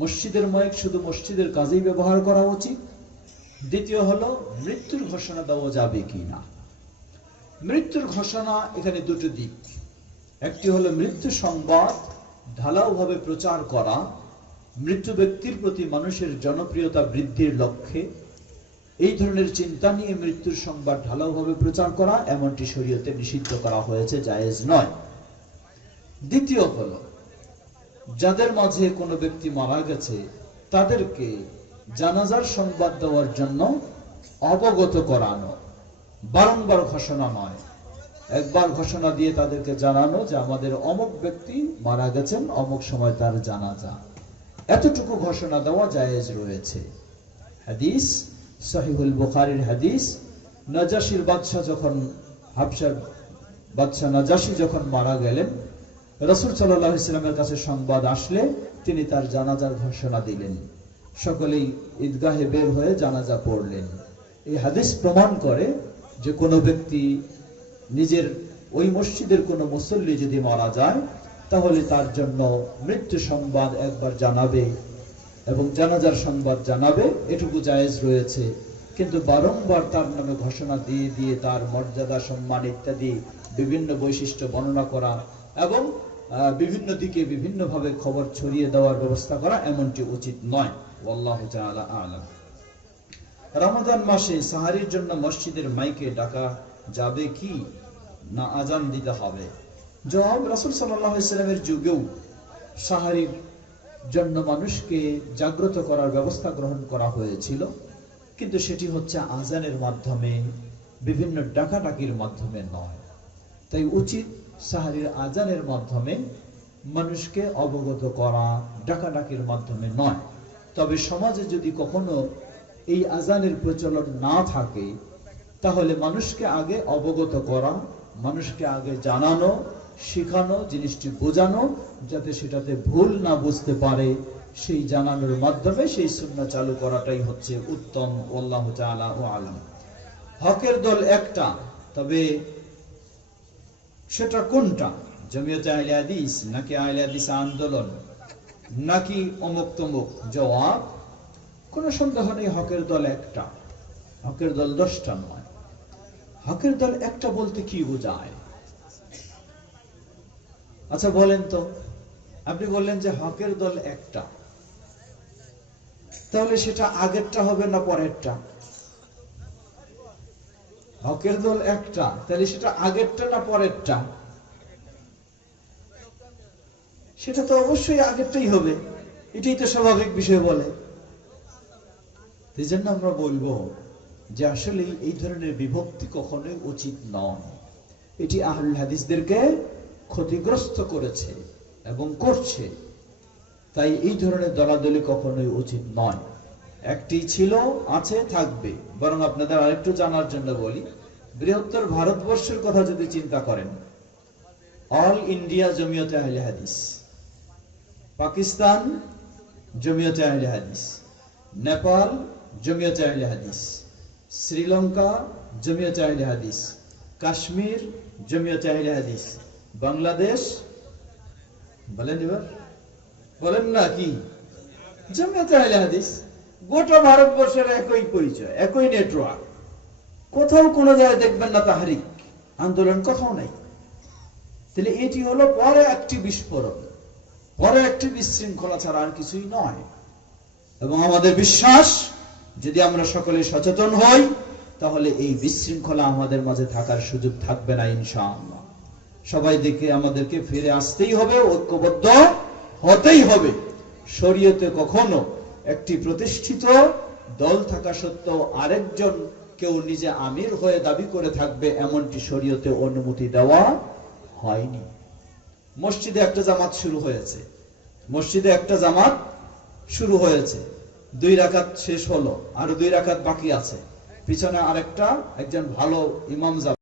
মসজিদের মাইক শুধু মসজিদের কাজেই ব্যবহার করা উচিত। দ্বিতীয় হলো মৃত্যুর ঘোষণা দেওয়া যাবে কি না। মৃত্যুর ঘোষণা এখানে দুটো দিক। একটি হলো মৃত্যু সংবাদ ঢালাওভাবে প্রচার করা, মৃত্যু ব্যক্তির প্রতি মানুষের জনপ্রিয়তা বৃদ্ধির লক্ষ্যে এই ধরনের চিন্তা নিয়ে মৃত্যুর সংবাদ ঢালাওভাবে প্রচার করা, এমনটি শরীয়তে নিষিদ্ধ করা হয়েছে, জায়েজ নয়। দ্বিতীয় হলো যাদের মাঝে কোনো ব্যক্তি মারা গেছে তাদেরকে জানাজার সংবাদ দেওয়ার জন্য অবগত করানো, বারংবার ঘোষণা নয়। একবার ঘোষণা দিয়ে তাদেরকে জানানো যে আমাদের অমুক ব্যক্তি মারা গেছেন, অমুক সময় তার জানাজা, এতটুকু ঘোষণা দেওয়া জায়েজ রয়েছে। হাদিস সহিহুল বুখারীর হাদিস, নাজাশির বাদশা যখন হাবশার বাদশা নাজাশি যখন মারা গেলেন, রাসূল সাল্লাল্লাহু আলাইহি ওয়াসাল্লামের কাছে সংবাদ আসলে তিনি তার জানাজার ঘোষণা দিলেন। সকলেই ঈদগাহে বের হয়ে জানাজা পড়লেন। এই হাদিস প্রমাণ করে যে কোনো ব্যক্তি নিজের ওই মসজিদের কোনো মুসল্লি যদি মারা যায়, তাহলে তার জন্য মৃত্যু সংবাদ একবার জানাবে এবং জানাজার সংবাদ জানাবে, এটুকু জায়েজ রয়েছে। কিন্তু বারংবার তার নামে ঘোষণা দিয়ে দিয়ে তার মর্যাদা, সম্মান ইত্যাদি বিভিন্ন বৈশিষ্ট্য বর্ণনা করা এবং বিভিন্ন দিকে বিভিন্নভাবে খবর ছড়িয়ে দেওয়ার ব্যবস্থা করা, এমনটি উচিত নয়। আল্লাহু তাআলা আ'লাম। রমাদান মাসে সাহারির জন্য মসজিদের মাইকে ডাকা যাবে কি, না আজান দিতে হবে? জবাব, রাসূল সাল্লাল্লাহু আলাইহি ওয়াসাল্লামের যুগেও সাহারির জন্য মানুষকে জাগ্রত করার ব্যবস্থা গ্রহণ করা হয়েছিল, কিন্তু সেটি হচ্ছে আজানের মাধ্যমে, বিভিন্ন ডাকাডাকির মাধ্যমে নয়। তাই উচিত সাহারির আজানের মাধ্যমে মানুষকে অবগত করা, ডাকাডাকির মাধ্যমে নয়। তবে সমাজে যদি কখনো এই আজানের প্রচলন না থাকে, তাহলে মানুষকে আগে অবগত করা, মানুষকে আগে জানানো, শেখানো, জিনিসটি বোঝানো, যাতে সেটাতে ভুল না বুঝতে পারে, সেই জানানোর মাধ্যমে সেই সুন্নাহ চালু করাটাই হচ্ছে উত্তম। আল্লাহু তাআলা আ'লাম। হকের দল একটা, তবে সেটা কোনটা? জমিয়তে আহলে হাদিস নাকি আহলে হাদিস আন্দোলন নাকি অমুক তমুক? জবাব, কোনো সন্দেহ নেই, হকের দল একটা। হকের দল 10টা নয়। হকের দল একটা বলতে কি বোঝায়? আচ্ছা বলেন তো, আপনি বললেন যে হকের দল একটা, তাহলে সেটা আগেরটা হবে না পরেরটা? হকের দল একটা, তাহলে সেটা আগেরটা না পরেরটা? সেটা তো অবশ্যই আগেরটাই হবে, এটাই তো স্বাভাবিক বিষয় বলে। এই জন্য আমরা বলবো যে আসলে এই ধরনের বিভক্তি কখনোই উচিত নয়। এটি আহলুল হাদিসদেরকে ক্ষতিগ্রস্ত করেছে এবং করছে। তাই এই ধরনের দলাদলি কখনোই উচিত নয়। একটি ছিল, আছে, থাকবে। বরং আপনাদের আরেকটু জানার জন্য বলি, বৃহত্তর ভারতবর্ষের কথা যদি চিন্তা করেন, অল ইন্ডিয়া জমিয়তে আহলে হাদিস, পাকিস্তান জমিয়তে আহলে হাদিস, নেপাল জমিয়তে আহলে হাদিস, শ্রীলঙ্কা জমিয়তে আহলে হাদিস, কাশ্মীর জমিয়তে আহলে হাদিস, বাংলাদেশ, বলেন এবার, বলেন না কি? জমিয়তে আহলে হাদিস। গোটা ভারতবর্ষের একই পরিচয়, একই নেটওয়ার্ক। কোথাও কোনো জায়গায় দেখবেন না তাহরিক আন্দোলন, কোথাও নাই। তাহলে এটি হলো পরে একটি বিস্ফোরণ, পরে একটি বিশৃঙ্খলা ছাড়া আর কিছুই নয়। এবং আমাদের বিশ্বাস, যদি আমরা সকলে সচেতন হই, তাহলে এই বিশৃঙ্খলা আমাদের মাঝে থাকার সুযোগ থাকবে না ইনশাআল্লাহ। সবাই দেখে আমাদেরকে ফিরে আসতেই হবে, ঐক্যবদ্ধ হতেই হবে। শরীয়তে কখনো একটি প্রতিষ্ঠিত দল থাকা সত্ত্বেও আরেকজন কেউ নিজে আমির হয়ে দাবি করে থাকবে, এমনটি শরীয়তে অনুমতি দেওয়া হয়নি। মসজিদে একটা জামাত শুরু হয়েছে, মসজিদে একটা জামাত শুরু হয়েছে, 2 রাকাত শেষ হলো, আর 2 রাকাত বাকি আছে, পিছনে আরেকটা একজন ভালো ইমাম